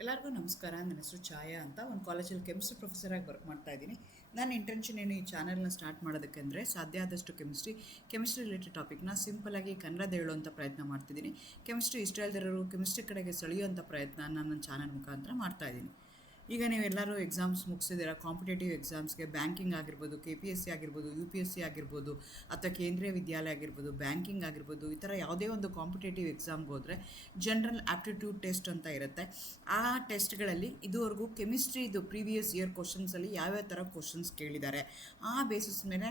ಎಲ್ಲರಿಗೂ ನಮಸ್ಕಾರ. ನನ್ನ ಹೆಸರು ಛಾಯಾ ಅಂತ. ಒಂದು ಕಾಲೇಜಲ್ಲಿ ಕೆಮಿಸ್ಟ್ರಿ ಪ್ರೊಫೆಸರಾಗಿ ವರ್ಕ್ ಮಾಡ್ತಾ ಇದ್ದೀನಿ. ನನ್ನ ಇಂಟೆನ್ಷನ್ ಏನು ಈ ಚಾನಲ್ನ ಸ್ಟಾರ್ಟ್ ಮಾಡೋದಕ್ಕೆ ಅಂದರೆ ಸಾಧ್ಯ ಆದಷ್ಟು ಕೆಮಿಸ್ಟ್ರಿ ರಿಲೇಟೆಡ್ ಟಾಪಿಕ್ನ ಸಿಂಪಲಾಗಿ ಕನ್ನಡದ ಹೇಳುವಂಥ ಪ್ರಯತ್ನ ಮಾಡ್ತಿದ್ದೀನಿ. ಕೆಮಿಸ್ಟ್ರಿ ಇಷ್ಟ ಇಲ್ದಿರೋರು ಕೆಮಿಸ್ಟ್ರಿ ಕಡೆಗೆ ಸೆಳೆಯುವಂಥ ಪ್ರಯತ್ನ ನಾನು ನನ್ನ ಚಾನಲ್ ಮುಖಾಂತರ ಮಾಡ್ತಾ ಇದ್ದೀನಿ. ಈಗ ನೀವೆಲ್ಲರೂ ಎಕ್ಸಾಮ್ಸ್ ಮುಗಿಸಿದ್ದೀರಾ. ಕಾಂಪಿಟೇಟಿವ್ ಎಕ್ಸಾಮ್ಸ್ಗೆ ಬ್ಯಾಂಕಿಂಗ್ ಆಗಿರ್ಬೋದು, KPSC ಆಗಿರ್ಬೋದು, UPSC ಆಗಿರ್ಬೋದು, ಅಥವಾ ಕೇಂದ್ರೀಯ ವಿದ್ಯಾಲಯ ಆಗಿರ್ಬೋದು, ಬ್ಯಾಂಕಿಂಗ್ ಆಗಿರ್ಬೋದು, ಈ ಥರ ಯಾವುದೇ ಒಂದು ಕಾಂಪಿಟೇಟಿವ್ ಎಕ್ಸಾಮ್ಗೆ ಹೋದರೆ ಜನರಲ್ ಆಪ್ಟಿಟ್ಯೂಡ್ ಟೆಸ್ಟ್ ಅಂತ ಇರುತ್ತೆ. ಆ ಟೆಸ್ಟ್ಗಳಲ್ಲಿ ಇದುವರೆಗೂ ಕೆಮಿಸ್ಟ್ರಿದು ಪ್ರೀವಿಯಸ್ ಇಯರ್ ಕ್ವಶನ್ಸಲ್ಲಿ ಯಾವ್ಯಾವ ಥರ ಕ್ವಶನ್ಸ್ ಕೇಳಿದ್ದಾರೆ ಆ ಬೇಸಿಸ್ ಮೇಲೆ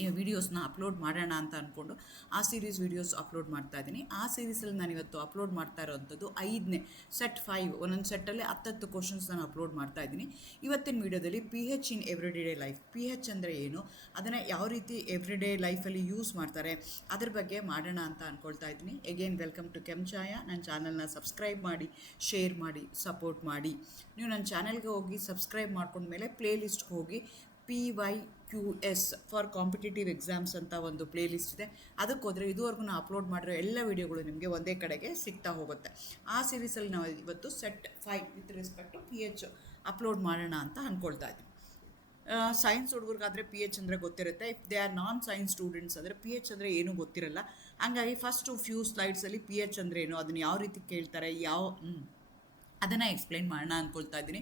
ಈ ವಿಡಿಯೋಸ್ನ ಅಪ್ಲೋಡ್ ಮಾಡೋಣ ಅಂತ ಅಂದ್ಕೊಂಡು ಆ ಸೀರೀಸ್ ವಿಡಿಯೋಸ್ ಅಪ್ಲೋಡ್ ಮಾಡ್ತಾ ಇದ್ದೀನಿ. ಆ ಸೀರೀಸಲ್ಲಿ ನಾನು ಇವತ್ತು ಅಪ್ಲೋಡ್ ಮಾಡ್ತಾ ಇರೋವಂಥದ್ದು 5ನೇ ಸೆಟ್ 5. ಒಂದೊಂದು ಸೆಟ್ಟಲ್ಲಿ 10 ಕ್ವಶನ್ಸ್ ನಾನು ಅಪ್ಲೋಡ್ ಮಾಡ್ತಾ ಇದ್ದೀನಿ. ಇವತ್ತಿನ ವಿಡಿಯೋದಲ್ಲಿ PH ಇನ್ ಎವ್ರಿಡೇ ಲೈಫ್, PH ಅಂದರೆ ಏನು, ಅದನ್ನು ಯಾವ ರೀತಿ ಎವ್ರಿಡೇ ಲೈಫಲ್ಲಿ ಯೂಸ್ ಮಾಡ್ತಾರೆ, ಅದ್ರ ಬಗ್ಗೆ ಮಾಡೋಣ ಅಂತ ಅಂದ್ಕೊಳ್ತಾ ಇದ್ದೀನಿ. Again welcome to Kenchaya. ನನ್ನ ಚಾನಲ್ನ ಸಬ್ಸ್ಕ್ರೈಬ್ ಮಾಡಿ, ಶೇರ್ ಮಾಡಿ, ಸಪೋರ್ಟ್ ಮಾಡಿ. ನೀವು ನನ್ನ ಚಾನಲ್ಗೆ ಹೋಗಿ ಸಬ್ಸ್ಕ್ರೈಬ್ ಮಾಡ್ಕೊಂಡ್ಮೇಲೆ ಪ್ಲೇ ಲಿಸ್ಟ್ಗೆ ಹೋಗಿ PYQS ಫಾರ್ ಕಾಂಪಿಟೇಟಿವ್ ಎಕ್ಸಾಮ್ಸ್ ಅಂತ ಒಂದು ಪ್ಲೇ ಲಿಸ್ಟ್ ಇದೆ. ಅದಕ್ಕೆ ಹೋದರೆ ಇದುವರೆಗೂ ನಾನು ಅಪ್ಲೋಡ್ ಮಾಡಿರೋ ಎಲ್ಲ ವೀಡಿಯೋಗಳು ನಿಮಗೆ ಒಂದೇ ಕಡೆಗೆ ಸಿಗ್ತಾ ಹೋಗುತ್ತೆ. ಆ ಸೀರೀಸಲ್ಲಿ ನಾವು ಇವತ್ತು set 5 with respect to PH upload ಮಾಡೋಣ ಅಂತ ಅಂದ್ಕೊಳ್ತಾ ಇದ್ದೀನಿ. ಸೈನ್ಸ್ ಹುಡುಗರಿಗಾದರೆ PH ಅಂದರೆ ಗೊತ್ತಿರುತ್ತೆ. If they are non science students ಅಂದರೆ PH ಅಂದರೆ ಏನೂ ಗೊತ್ತಿರಲ್ಲ. ಹಾಗಾಗಿ ಫಸ್ಟು ಫ್ಯೂ ಸ್ಲೈಡ್ಸಲ್ಲಿ PH ಅಂದರೆ ಏನು, ಅದನ್ನು ಯಾವ ರೀತಿ ಕೇಳ್ತಾರೆ, ಅದನ್ನು ಎಕ್ಸ್ಪ್ಲೈನ್ ಮಾಡೋಣ ಅಂದ್ಕೊಳ್ತಾ ಇದ್ದೀನಿ.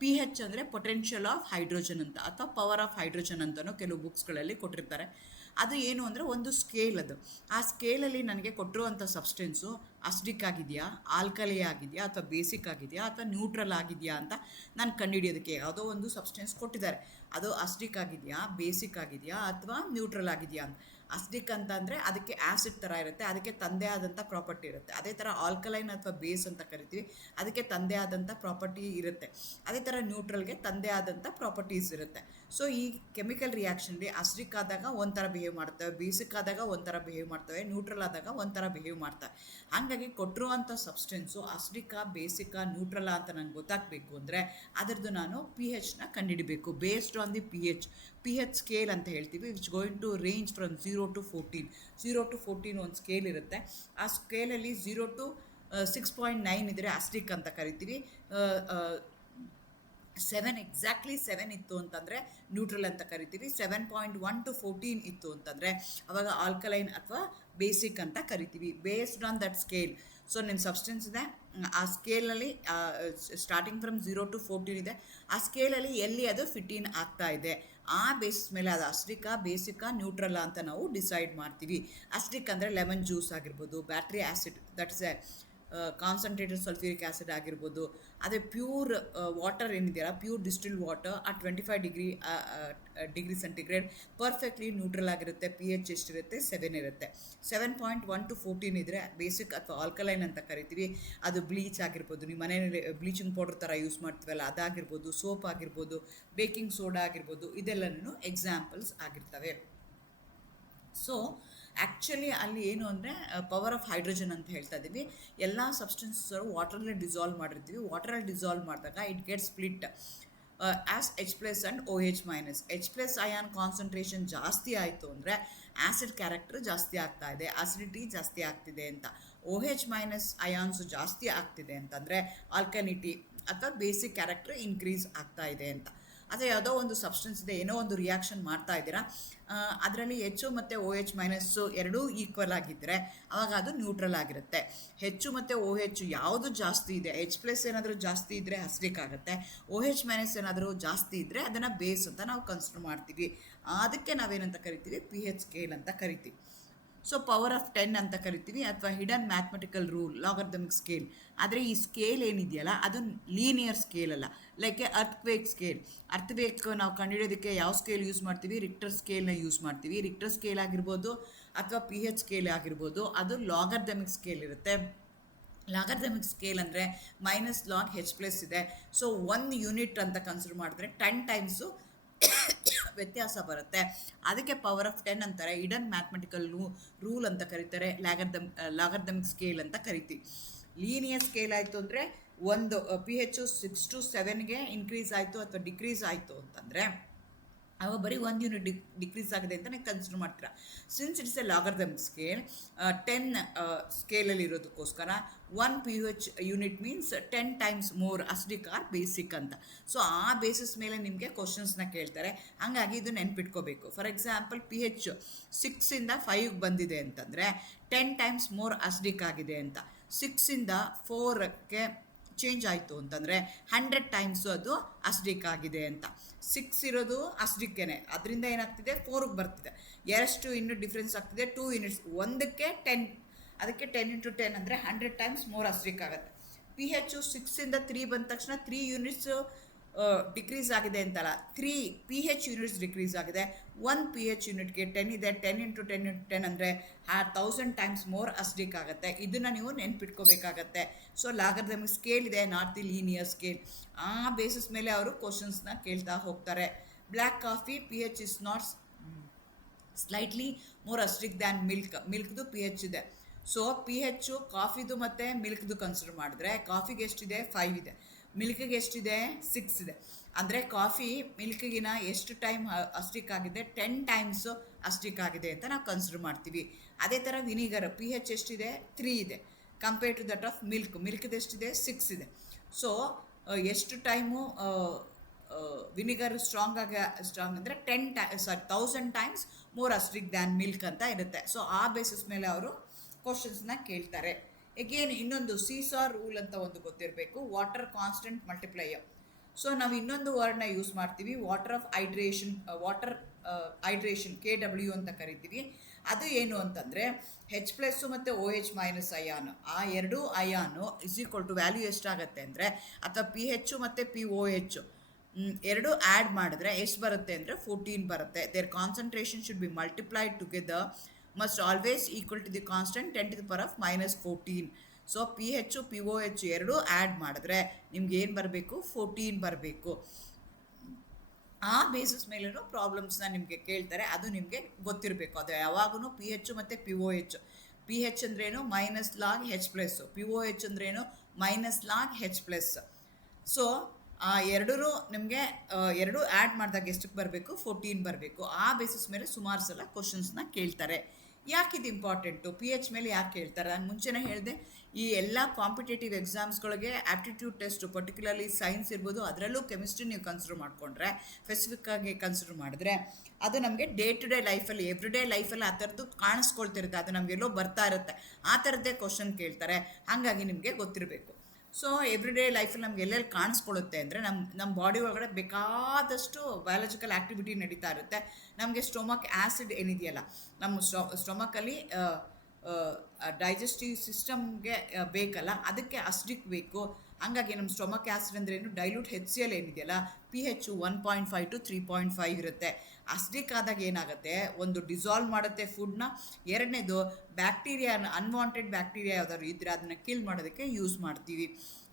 PH ಅಂದರೆ ಪೊಟೆನ್ಷಿಯಲ್ ಆಫ್ ಹೈಡ್ರೋಜನ್ ಅಂತ, ಅಥವಾ ಪವರ್ ಆಫ್ ಹೈಡ್ರೋಜನ್ ಅಂತಲೂ ಕೆಲವು ಬುಕ್ಸ್ಗಳಲ್ಲಿ ಕೊಟ್ಟಿರ್ತಾರೆ. ಅದು ಏನು ಅಂದರೆ ಒಂದು ಸ್ಕೇಲ್. ಅದು ಆ ಸ್ಕೇಲಲ್ಲಿ ನನಗೆ ಕೊಟ್ಟಿರುವಂಥ ಸಬ್ಸ್ಟೆನ್ಸು ಅಸಿಡಿಕ್ ಆಗಿದೆಯಾ, ಆಲ್ಕಲಿ ಆಗಿದೆಯಾ, ಅಥವಾ ಬೇಸಿಕ್ ಆಗಿದೆಯಾ, ಅಥವಾ ನ್ಯೂಟ್ರಲ್ ಆಗಿದೆಯಾ ಅಂತ ನಾನು ಕಂಡುಹಿಡಿಯೋದಕ್ಕೆ ಯಾವುದೋ ಒಂದು ಸಬ್ಸ್ಟೆನ್ಸ್ ಕೊಟ್ಟಿದ್ದಾರೆ. ಅದು ಅಸಿಡಿಕ್ ಆಗಿದೆಯಾ, ಬೇಸಿಕ್ ಆಗಿದೆಯಾ, ಅಥವಾ ನ್ಯೂಟ್ರಲ್ ಆಗಿದೆಯಾ ಅಂತ. ಅಸಿಡಿಕ್ ಅಂತ ಅಂದರೆ ಅದಕ್ಕೆ ಆ್ಯಸಿಡ್ ಥರ ಇರುತ್ತೆ, ಅದಕ್ಕೆ ತಂದೆ ಆದಂಥ ಪ್ರಾಪರ್ಟಿ ಇರುತ್ತೆ. ಅದೇ ಥರ ಆಲ್ಕಲೈನ್ ಅಥವಾ ಬೇಸ್ ಅಂತ ಕರಿತೀವಿ, ಅದಕ್ಕೆ ತಂದೆ ಆದಂಥ ಪ್ರಾಪರ್ಟಿ ಇರುತ್ತೆ. ಅದೇ ಥರ ನ್ಯೂಟ್ರಲ್ಗೆ ತಂದೆ ಆದಂಥ ಪ್ರಾಪರ್ಟೀಸ್ ಇರುತ್ತೆ. ಸೊ ಈ ಕೆಮಿಕಲ್ ರಿಯಾಕ್ಷನ್ಲಿ ಅಸಿಡಿಕ್ ಆದಾಗ ಒಂಥರ ಬಿಹೇವ್ ಮಾಡ್ತವೆ, ಬೇಸಿಕ್ ಆದಾಗ ಒಂಥರ ಬಿಹೇವ್ ಮಾಡ್ತವೆ, ನ್ಯೂಟ್ರಲ್ ಆದಾಗ ಒಂಥರ ಬಿಹೇವ್ ಮಾಡ್ತವೆ. ಹಾಗಾಗಿ ಕೊಟ್ಟಿರುವಂಥ ಸಬ್ಸ್ಟೆನ್ಸು ಅಸಿಡಿಕಾ, ಬೇಸಿಕಾ, ನ್ಯೂಟ್ರಲಾ ಅಂತ ನನಗೆ ಗೊತ್ತಾಗಬೇಕು ಅಂದರೆ ಅದರದ್ದು ನಾನು PHನ ಕಂಡುಹಿಡಬೇಕು. Based on the PH scale ಅಂತ ಹೇಳ್ತೀವಿ, which going to range from 0 to 14. 0 to 14 ಒಂದು ಸ್ಕೇಲ್ ಇರುತ್ತೆ. ಆ ಸ್ಕೇಲಲ್ಲಿ 0 to 6.9 ಇದ್ದರೆ ಅಸಿಡಿಕ್ ಅಂತ ಕರಿತೀವಿ. 7 ಎಕ್ಸಾಕ್ಟ್ಲಿ 7 ಇತ್ತು ಅಂತಂದರೆ ನ್ಯೂಟ್ರಲ್ ಅಂತ ಕರಿತೀವಿ. 7.1 to 14 ಇತ್ತು ಅಂತಂದರೆ ಅವಾಗ ಆಲ್ಕಲೈನ್ ಅಥವಾ ಬೇಸಿಕ್ ಅಂತ ಕರಿತೀವಿ. Based on that scale. So ನಿಮ್ಮ ಸಬ್ಸ್ಟೆನ್ಸ್ ಇದೆ, ಆ ಸ್ಕೇಲಲ್ಲಿ ಸ್ಟಾರ್ಟಿಂಗ್ ಫ್ರಮ್ 0 to 14 ಇದೆ. ಆ ಸ್ಕೇಲಲ್ಲಿ ಎಲ್ಲಿ ಅದು 15 ಆಗ್ತಾ ಇದೆ, ಆ ಬೇಸಿಸ್ ಮೇಲೆ ಅದು ಅಸಿಡಿಕಾ, ಬೇಸಿಕಾ, ನ್ಯೂಟ್ರಲ್ಲ ಅಂತ ನಾವು ಡಿಸೈಡ್ ಮಾಡ್ತೀವಿ. ಅಸಿಡಿಕ್ ಅಂದರೆ ಲೆಮನ್ ಜ್ಯೂಸ್ ಆಗಿರ್ಬೋದು, battery acid, that is concentrated sulphuric acid ಆಗಿರ್ಬೋದು. ಅದೇ ಪ್ಯೂರ್ ವಾಟರ್ ಏನಿದೆಯಲ್ಲ, ಪ್ಯೂರ್ ಡಿಸ್ಟಿಲ್ಡ್ ವಾಟರ್ ಆ 25 ಡಿಗ್ರಿ ಸೆಂಟಿಗ್ರೇಡ್ ಪರ್ಫೆಕ್ಟ್ಲಿ ನ್ಯೂಟ್ರಲ್ ಆಗಿರುತ್ತೆ. PH ಎಷ್ಟಿರುತ್ತೆ? 7 ಇರುತ್ತೆ. 7.1 to 14 ಇದ್ದರೆ ಬೇಸಿಕ್ ಅಥವಾ ಆಲ್ಕಲೈನ್ ಅಂತ ಕರಿತೀವಿ. ಅದು ಬ್ಲೀಚ್ ಆಗಿರ್ಬೋದು, ನೀವು ಮನೆಯಲ್ಲಿ ಬ್ಲೀಚಿಂಗ್ ಪೌಡರ್ ಥರ ಯೂಸ್ ಮಾಡ್ತೀವಲ್ಲ ಅದಾಗಿರ್ಬೋದು, ಸೋಪ್ ಆಗಿರ್ಬೋದು, ಬೇಕಿಂಗ್ ಸೋಡಾ ಆಗಿರ್ಬೋದು, ಇದೆಲ್ಲನೂ ಎಕ್ಸಾಂಪಲ್ಸ್ ಆಗಿರ್ತವೆ. ಸೊ ಆ್ಯಕ್ಚುಲಿ ಅಲ್ಲಿ ಏನು ಅಂದರೆ ಪವರ್ ಆಫ್ ಹೈಡ್ರೋಜನ್ ಅಂತ ಹೇಳ್ತಾ ಇದ್ದೀವಿ. ಎಲ್ಲ ಸಬ್ಸ್ಟೆನ್ಸರು ವಾಟರಲ್ಲಿ ಡಿಸಾಲ್ವ್ ಮಾಡಿರ್ತೀವಿ. ವಾಟರಲ್ಲಿ ಡಿಸಾಲ್ವ್ ಮಾಡಿದಾಗ it get split as H+ and OH-. H+ ion concentration ಜಾಸ್ತಿ ಆಯಿತು ಅಂದರೆ ಆ್ಯಸಿಡ್ ಕ್ಯಾರೆಕ್ಟರ್ ಜಾಸ್ತಿ ಆಗ್ತಾ ಇದೆ, ಆಸಿಡಿಟಿ ಜಾಸ್ತಿ ಆಗ್ತಿದೆ ಅಂತ. OH- ಅಯಾನ್ಸು ಜಾಸ್ತಿ ಆಗ್ತಿದೆ ಅಂತಂದರೆ ಆಲ್ಕಲಿಟಿ ಅಥವಾ ಬೇಸಿಕ್ ಕ್ಯಾರೆಕ್ಟರ್ ಇನ್ಕ್ರೀಸ್ ಆಗ್ತಾ ಇದೆ ಅಂತ. ಆದರೆ ಯಾವುದೋ ಒಂದು ಸಬ್ಸ್ಟೆನ್ಸ್ ಇದೆ, ಏನೋ ಒಂದು ರಿಯಾಕ್ಷನ್ ಮಾಡ್ತಾ ಇದ್ದೀರಾ, ಅದರಲ್ಲಿ ಹೆಚ್ಚು ಮತ್ತು OH- ಎರಡೂ ಈಕ್ವಲ್ ಆಗಿದ್ದರೆ ಆವಾಗ ಅದು ನ್ಯೂಟ್ರಲ್ ಆಗಿರುತ್ತೆ. ಹೆಚ್ಚು ಮತ್ತು OH ಯಾವುದು ಜಾಸ್ತಿ ಇದೆ, H+ ಏನಾದರೂ ಜಾಸ್ತಿ ಇದ್ದರೆ ಅಸಿಡಿಕ್ ಆಗುತ್ತೆ, OH- ಏನಾದರೂ ಜಾಸ್ತಿ ಇದ್ದರೆ ಅದನ್ನು ಬೇಸ್ ಅಂತ ನಾವು ಕನ್ಸಿಡರ್ ಮಾಡ್ತೀವಿ. ಅದಕ್ಕೆ ನಾವೇನಂತ ಕರಿತೀವಿ? PH ಸ್ಕೇಲ್ ಅಂತ ಕರಿತೀವಿ. ಸೊ ಪವರ್ ಆಫ್ 10 ಅಂತ ಕರಿತೀವಿ, ಅಥವಾ hidden mathematical rule, logarithmic scale. ಆದರೆ ಈ ಸ್ಕೇಲ್ ಏನಿದೆಯಲ್ಲ ಅದು ಲೀನಿಯರ್ ಸ್ಕೇಲ್ ಅಲ್ಲ. Like earthquake scale. ಅರ್ಥ್ಕ್ವೇಕ್ ನಾವು ಕಂಡುಹಿಡಿಯೋದಕ್ಕೆ ಯಾವ ಸ್ಕೇಲ್ ಯೂಸ್ ಮಾಡ್ತೀವಿ? ರಿಕ್ಟರ್ ಸ್ಕೇಲ್ನ ಯೂಸ್ ಮಾಡ್ತೀವಿ. ರಿಕ್ಟರ್ ಸ್ಕೇಲ್ ಆಗಿರ್ಬೋದು ಅಥವಾ PH ಸ್ಕೇಲ್ ಆಗಿರ್ಬೋದು, ಅದು ಲಾಗರಿಥಮಿಕ್ ಸ್ಕೇಲ್ ಇರುತ್ತೆ. ಲಾಗರಿಥಮಿಕ್ ಸ್ಕೇಲ್ ಅಂದರೆ -log H+ ಇದೆ. ಸೊ 1 ಯೂನಿಟ್ ಅಂತ ಕನ್ಸಿಡರ್ ಮಾಡಿದ್ರೆ 10 ಟೈಮ್ಸು ವ್ಯತ್ಯಾಸ ಬರುತ್ತೆ. ಅದಕ್ಕೆ ಪವರ್ ಆಫ್ 10 ಅಂತಾರೆ. ಹಿಡನ್ ಮ್ಯಾಥಮೆಟಿಕಲ್ ರೂಲ್ ಅಂತ ಕರೀತಾರೆ, ಲಾಗರಿಥಮಿಕ್ ಸ್ಕೇಲ್ ಅಂತ ಕರಿತೀವಿ. ಲೀನಿಯರ್ ಸ್ಕೇಲ್ ಆಯಿತು ಅಂದರೆ ಒಂದು PH 6 to 7ಗೆ ಇನ್ಕ್ರೀಸ್ ಆಯಿತು ಅಥವಾ ಡಿಕ್ರೀಸ್ ಆಯಿತು ಅಂತಂದರೆ ಅವಾಗ ಬರೀ 1 ಯೂನಿಟ್ ಡಿಕ್ರೀಸ್ ಆಗಿದೆ ಅಂತ ನೀವು ಕನ್ಸಿಡರ್ ಮಾಡ್ತೀರಾ. Since it's a logarithmic scale, 10 ಸ್ಕೇಲಲ್ಲಿ ಇರೋದಕ್ಕೋಸ್ಕರ 1 pH unit means 10 times more acidic or basic ಅಂತ. ಸೊ ಆ ಬೇಸಿಸ್ ಮೇಲೆ ನಿಮಗೆ ಕ್ವಶನ್ಸ್ನ ಕೇಳ್ತಾರೆ. ಹಾಗಾಗಿ ಇದು ನೆನ್ಪಿಟ್ಕೋಬೇಕು. ಫಾರ್ ಎಕ್ಸಾಂಪಲ್ pH 6ಇಂದ 5 ಬಂದಿದೆ ಅಂತಂದರೆ 10 ಟೈಮ್ಸ್ ಮೋರ್ ಅಸಿಡಿಕ್ ಆಗಿದೆ ಅಂತ. 6ಇಂದ 4ಕ್ಕೆ ಚೇಂಜ್ ಆಯಿತು ಅಂತಂದರೆ 100 ಟೈಮ್ಸು ಅದು ಅಸಿಡಿಕ್ ಆಗಿದೆ ಅಂತ. 6 ಇರೋದು ಅಸಿಡಿಕ್ಕೇನೆ, ಅದರಿಂದ ಏನಾಗ್ತಿದೆ 4ಗೆ ಬರ್ತಿದೆ. ಎಷ್ಟು ಇನ್ನೂ ಡಿಫ್ರೆನ್ಸ್ ಆಗ್ತಿದೆ 2 ಯೂನಿಟ್ಸ್, ಒಂದಕ್ಕೆ 10, ಅದಕ್ಕೆ 10 × 10 ಅಂದರೆ 100 ಟೈಮ್ಸ್ ಮೋರ್ ಅಸಿಡಿಕ್ ಆಗುತ್ತೆ. pH 6ಇಂದ 3 ಬಂದ ತಕ್ಷಣ 3 ಯೂನಿಟ್ಸ್ ಡಿಕ್ರೀಸ್ ಆಗಿದೆ ಅಂತಲ್ಲ, 3 pH ಯೂನಿಟ್ಸ್ ಡಿಕ್ರೀಸ್ ಆಗಿದೆ. 1 pH ಯೂನಿಟ್ಗೆ 10 ಇದೆ, 10 × 10 × 10 ಅಂದರೆ 1000 ಟೈಮ್ಸ್ ಮೋರ್ ಅಸಿಡಿಕ್ ಆಗುತ್ತೆ. ಇದನ್ನು ನೀವು ನೆನ್ಪಿಟ್ಕೋಬೇಕಾಗತ್ತೆ. ಸೊ ಲಾಗರ್ದಮಿಕ್ ಸ್ಕೇಲ್ ಇದೆ, ನಾಟ್ ದಿ ಲೀನಿಯರ್ ಸ್ಕೇಲ್. ಆ ಬೇಸಿಸ್ ಮೇಲೆ ಅವರು ಕ್ವಶನ್ಸ್ನ ಕೇಳ್ತಾ ಹೋಗ್ತಾರೆ. Black coffee pH is not slightly more acidic than ಮಿಲ್ಕ್ದು pH ಇದೆ. ಸೊ pH ಕಾಫಿದು ಮತ್ತು ಮಿಲ್ಕ್ದು ಕನ್ಸಿಡರ್ ಮಾಡಿದ್ರೆ ಕಾಫಿಗೆ ಎಷ್ಟಿದೆ 5 ಇದೆ, ಮಿಲ್ಕಿಗೆ ಎಷ್ಟಿದೆ 6 ಇದೆ. ಅಂದರೆ ಕಾಫಿ ಮಿಲ್ಕಿಗಿನ ಎಷ್ಟು ಟೈಮ್ ಅಸಿಡಿಕ್ ಆಗಿದೆ 10 ಟೈಮ್ಸು ಅಸಿಡಿಕ್ ಆಗಿದೆ ಅಂತ ನಾವು ಕನ್ಸಿಡರ್ ಮಾಡ್ತೀವಿ. ಅದೇ ಥರ ವಿನಿಗರ್ pH ಎಷ್ಟಿದೆ 3 ಇದೆ ಕಂಪೇರ್ ಟು ದಟ್ ಆಫ್ ಮಿಲ್ಕ್ದು ಎಷ್ಟಿದೆ 6 ಇದೆ. ಸೊ ಎಷ್ಟು ಟೈಮು ವಿನಿಗರ್ ಸ್ಟ್ರಾಂಗ್ ಅಂದರೆ 1000 times more acidic than milk ಅಂತ ಇರುತ್ತೆ. ಸೊ ಆ ಬೇಸಿಸ್ ಮೇಲೆ ಅವರು ಕ್ವಶನ್ಸ್ನ ಕೇಳ್ತಾರೆ. ಎಗೇನ್ ಇನ್ನೊಂದು ಸೀಸಾ ರೂಲ್ ಅಂತ ಒಂದು ಗೊತ್ತಿರಬೇಕು, ವಾಟರ್ ಕಾನ್ಸ್ಟೆಂಟ್ ಮಲ್ಟಿಪ್ಲೈಯರ್. ಸೊ ನಾವು ಇನ್ನೊಂದು ವರ್ಡ್ನ ಯೂಸ್ ಮಾಡ್ತೀವಿ, ವಾಟರ್ ಹೈಡ್ರೇಷನ್ KW ಅಂತ ಕರಿತೀವಿ. ಅದು ಏನು ಅಂತಂದರೆ H+ ಮತ್ತು OH- ಅಯಾನು, ಆ ಎರಡು ಅಯಾನು = ವ್ಯಾಲ್ಯೂ ಎಷ್ಟಾಗುತ್ತೆ ಅಂದರೆ, ಅಥವಾ pH ಮತ್ತು POH ಎರಡು ಆ್ಯಡ್ ಮಾಡಿದ್ರೆ ಎಷ್ಟು ಬರುತ್ತೆ ಅಂದರೆ 14 ಬರುತ್ತೆ. There concentration should be multiplied together must always equal to the constant 10⁻⁻14. So pH POH ಎರಡು ಆ್ಯಡ್ ಮಾಡಿದ್ರೆ ನಿಮ್ಗೆ ಏನು ಬರಬೇಕು 14 ಬರಬೇಕು. ಆ ಬೇಸಿಸ್ ಮೇಲೂ ಪ್ರಾಬ್ಲಮ್ಸ್ನ ನಿಮಗೆ ಕೇಳ್ತಾರೆ, ಅದು ನಿಮಗೆ ಗೊತ್ತಿರಬೇಕು. ಅದು ಯಾವಾಗೂ pH ಮತ್ತು POH. pH ಅಂದ್ರೇನು -log H+, POH ಅಂದ್ರೇನು -log H+. ಸೊ ಆ ಎರಡೂ ನಿಮಗೆ ಎರಡು ಆ್ಯಡ್ ಮಾಡಿದಾಗ ಎಷ್ಟಕ್ಕೆ ಬರಬೇಕು 14 ಬರಬೇಕು. ಆ ಬೇಸಿಸ್ ಮೇಲೆ ಸುಮಾರು ಸಲ ಕ್ವಶನ್ಸ್ನ ಕೇಳ್ತಾರೆ. ಯಾಕೆ ಇದು ಇಂಪಾರ್ಟೆಂಟು, pH ಮೇಲೆ ಯಾಕೆ ಕೇಳ್ತಾರೆ? ನಾನು ಮುಂಚೆನೇ ಹೇಳಿದೆ, ಈ ಎಲ್ಲ ಕಾಂಪಿಟೇಟಿವ್ ಎಕ್ಸಾಮ್ಸ್ಗಳಿಗೆ ಆ್ಯಪ್ಟಿಟ್ಯೂಡ್ ಟೆಸ್ಟ್, ಪರ್ಟಿಕ್ಯುಲರ್ಲಿ ಸೈನ್ಸ್ ಇರ್ಬೋದು, ಅದರಲ್ಲೂ ಕೆಮಿಸ್ಟ್ರಿ ನೀವು ಕನ್ಸಿಡರ್ ಮಾಡಿಕೊಂಡ್ರೆ, ಸ್ಪೆಸಿಫಿಕ್ಕಾಗಿ ಕನ್ಸಿಡರ್ ಮಾಡಿದ್ರೆ ಅದು ನಮಗೆ ಡೇ ಟು ಡೇ ಲೈಫಲ್ಲಿ, ಎವ್ರಿಡೇ ಲೈಫಲ್ಲಿ ಆ ಥರದ್ದು ಕಾಣಿಸ್ಕೊಳ್ತಿರುತ್ತೆ, ಅದು ನಮಗೆಲ್ಲೋ ಬರ್ತಾ ಇರುತ್ತೆ. ಆ ಥರದ್ದೇ ಕ್ವಶನ್ ಕೇಳ್ತಾರೆ. ಹಾಗಾಗಿ ನಿಮಗೆ ಗೊತ್ತಿರಬೇಕು. ಸೊ ಎವ್ರಿಡೇ ಲೈಫಲ್ಲಿ ನಮ್ಗೆ ಎಲ್ಲೆಲ್ಲಿ ಕಾಣಿಸ್ಕೊಳ್ಳುತ್ತೆ ಅಂದರೆ, ನಮ್ಮ ಬಾಡಿ ಒಳಗಡೆ ಬೇಕಾದಷ್ಟು ಬಯಾಲಜಿಕಲ್ ಆ್ಯಕ್ಟಿವಿಟಿ ನಡೀತಾ ಇರುತ್ತೆ. ನಮಗೆ ಸ್ಟೊಮಕ್ ಆ್ಯಸಿಡ್ ಏನಿದೆಯಲ್ಲ, ನಮ್ಮ ಸ್ಟೊಮಕಲ್ಲಿ ಡೈಜೆಸ್ಟಿವ್ ಸಿಸ್ಟಮ್ಗೆ ಬೇಕಲ್ಲ, ಅದಕ್ಕೆ ಅಸಿಡಿಕ್ ಬೇಕು. ಹಂಗಾಗಿ ನಮ್ಮ ಸ್ಟೊಮಕ್ ಆ್ಯಸಿಡ್ ಅಂದರೆ ಏನು, ಡೈಲ್ಯೂಟ್ HCl ಏನಿದೆಯಲ್ಲ, pH 1.5 to 3.5 ಇರುತ್ತೆ. ಅಸಿಡಿಕ್ ಆದಾಗ ಏನಾಗುತ್ತೆ, ಒಂದು ಡಿಸಾಲ್ವ್ ಮಾಡುತ್ತೆ ಫುಡ್ನ, ಎರಡನೇದು ಬ್ಯಾಕ್ಟೀರಿಯಾ, ಅನ್ವಾಂಟೆಡ್ ಬ್ಯಾಕ್ಟೀರಿಯಾ ಯಾವ್ದಾದ್ರು ಇದ್ದರೆ ಅದನ್ನು ಕಿಲ್ ಮಾಡೋದಕ್ಕೆ ಯೂಸ್ ಮಾಡ್ತೀವಿ.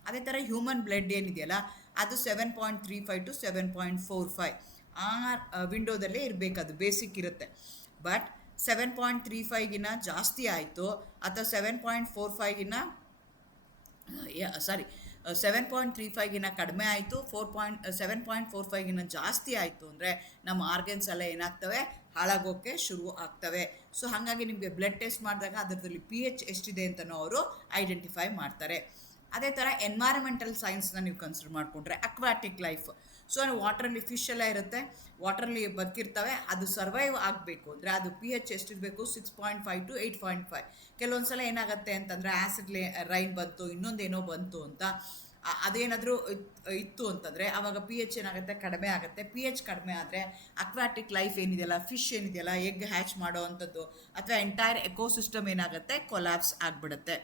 ಅದೇ ಥರ ಹ್ಯೂಮನ್ ಬ್ಲಡ್ ಏನಿದೆಯಲ್ಲ, ಅದು 7.35 to 7.45 ಆ ವಿಂಡೋದಲ್ಲೇ ಇರಬೇಕು, ಅದು ಬೇಸಿಕ್ ಇರುತ್ತೆ. ಬಟ್ 7.35ಗಿನ್ನ ಜಾಸ್ತಿ ಆಯಿತು ಅಥವಾ 7.45ಗಿನ್ನ 7.35ಗಿನ್ನ ಕಡಿಮೆ ಆಯಿತು, 7.45ಗಿನ್ನ ಜಾಸ್ತಿ ಆಯಿತು ಅಂದರೆ ನಮ್ಮ ಆರ್ಗನ್ಸ್ ಎಲ್ಲ ಏನಾಗ್ತವೆ, ಹಾಳಾಗೋಕ್ಕೆ ಶುರು ಆಗ್ತವೆ. ಸೊ ಹಾಗಾಗಿ ನಿಮಗೆ ಬ್ಲಡ್ ಟೆಸ್ಟ್ ಮಾಡಿದಾಗ ಅದರಲ್ಲಿ pH ಎಷ್ಟಿದೆ ಅಂತಲೂ ಅವರು ಐಡೆಂಟಿಫೈ ಮಾಡ್ತಾರೆ. ಅದೇ ಥರ ಎನ್ವೈರಮೆಂಟಲ್ ಸೈನ್ಸ್ನ ನೀವು ಕನ್ಸಿಡರ್ ಮಾಡಿಕೊಂಡ್ರೆ ಅಕ್ವಾಟಿಕ್ ಲೈಫ್. ಸೊ ವಾಟ್ರಲ್ಲಿ ಫಿಶ್ ಎಲ್ಲ ಇರುತ್ತೆ, ವಾಟ್ರಲ್ಲಿ ಬದುಕಿರ್ತವೆ, ಅದು ಸರ್ವೈವ್ ಆಗಬೇಕು ಅಂದರೆ ಅದು pH ಎಷ್ಟಿರಬೇಕು 6.5 to 8.5. ಕೆಲವೊಂದು ಸಲ ಏನಾಗುತ್ತೆ ಅಂತಂದರೆ ಆ್ಯಸಿಡ್ ರೈನ್ ಬಂತು, ಇನ್ನೊಂದೇನೋ ಬಂತು ಅಂತ, ಅದೇನಾದರೂ ಇತ್ತು ಅಂತಂದರೆ ಆವಾಗ pH ಏನಾಗುತ್ತೆ, ಕಡಿಮೆ ಆಗುತ್ತೆ. pH ಕಡಿಮೆ ಆದರೆ ಅಕ್ವಾಟಿಕ್ ಲೈಫ್ ಏನಿದೆಯಲ್ಲ, ಫಿಶ್ ಏನಿದೆಯಲ್ಲ, ಎಗ್ ಹ್ಯಾಚ್ ಮಾಡೋ ಅಂಥದ್ದು ಅಥವಾ ಎಂಟೈರ್ ಎಕೋಸಿಸ್ಟಮ್ ಏನಾಗುತ್ತೆ, ಕೊಲ್ಯಾಪ್ಸ್ ಆಗಿಬಿಡುತ್ತೆ.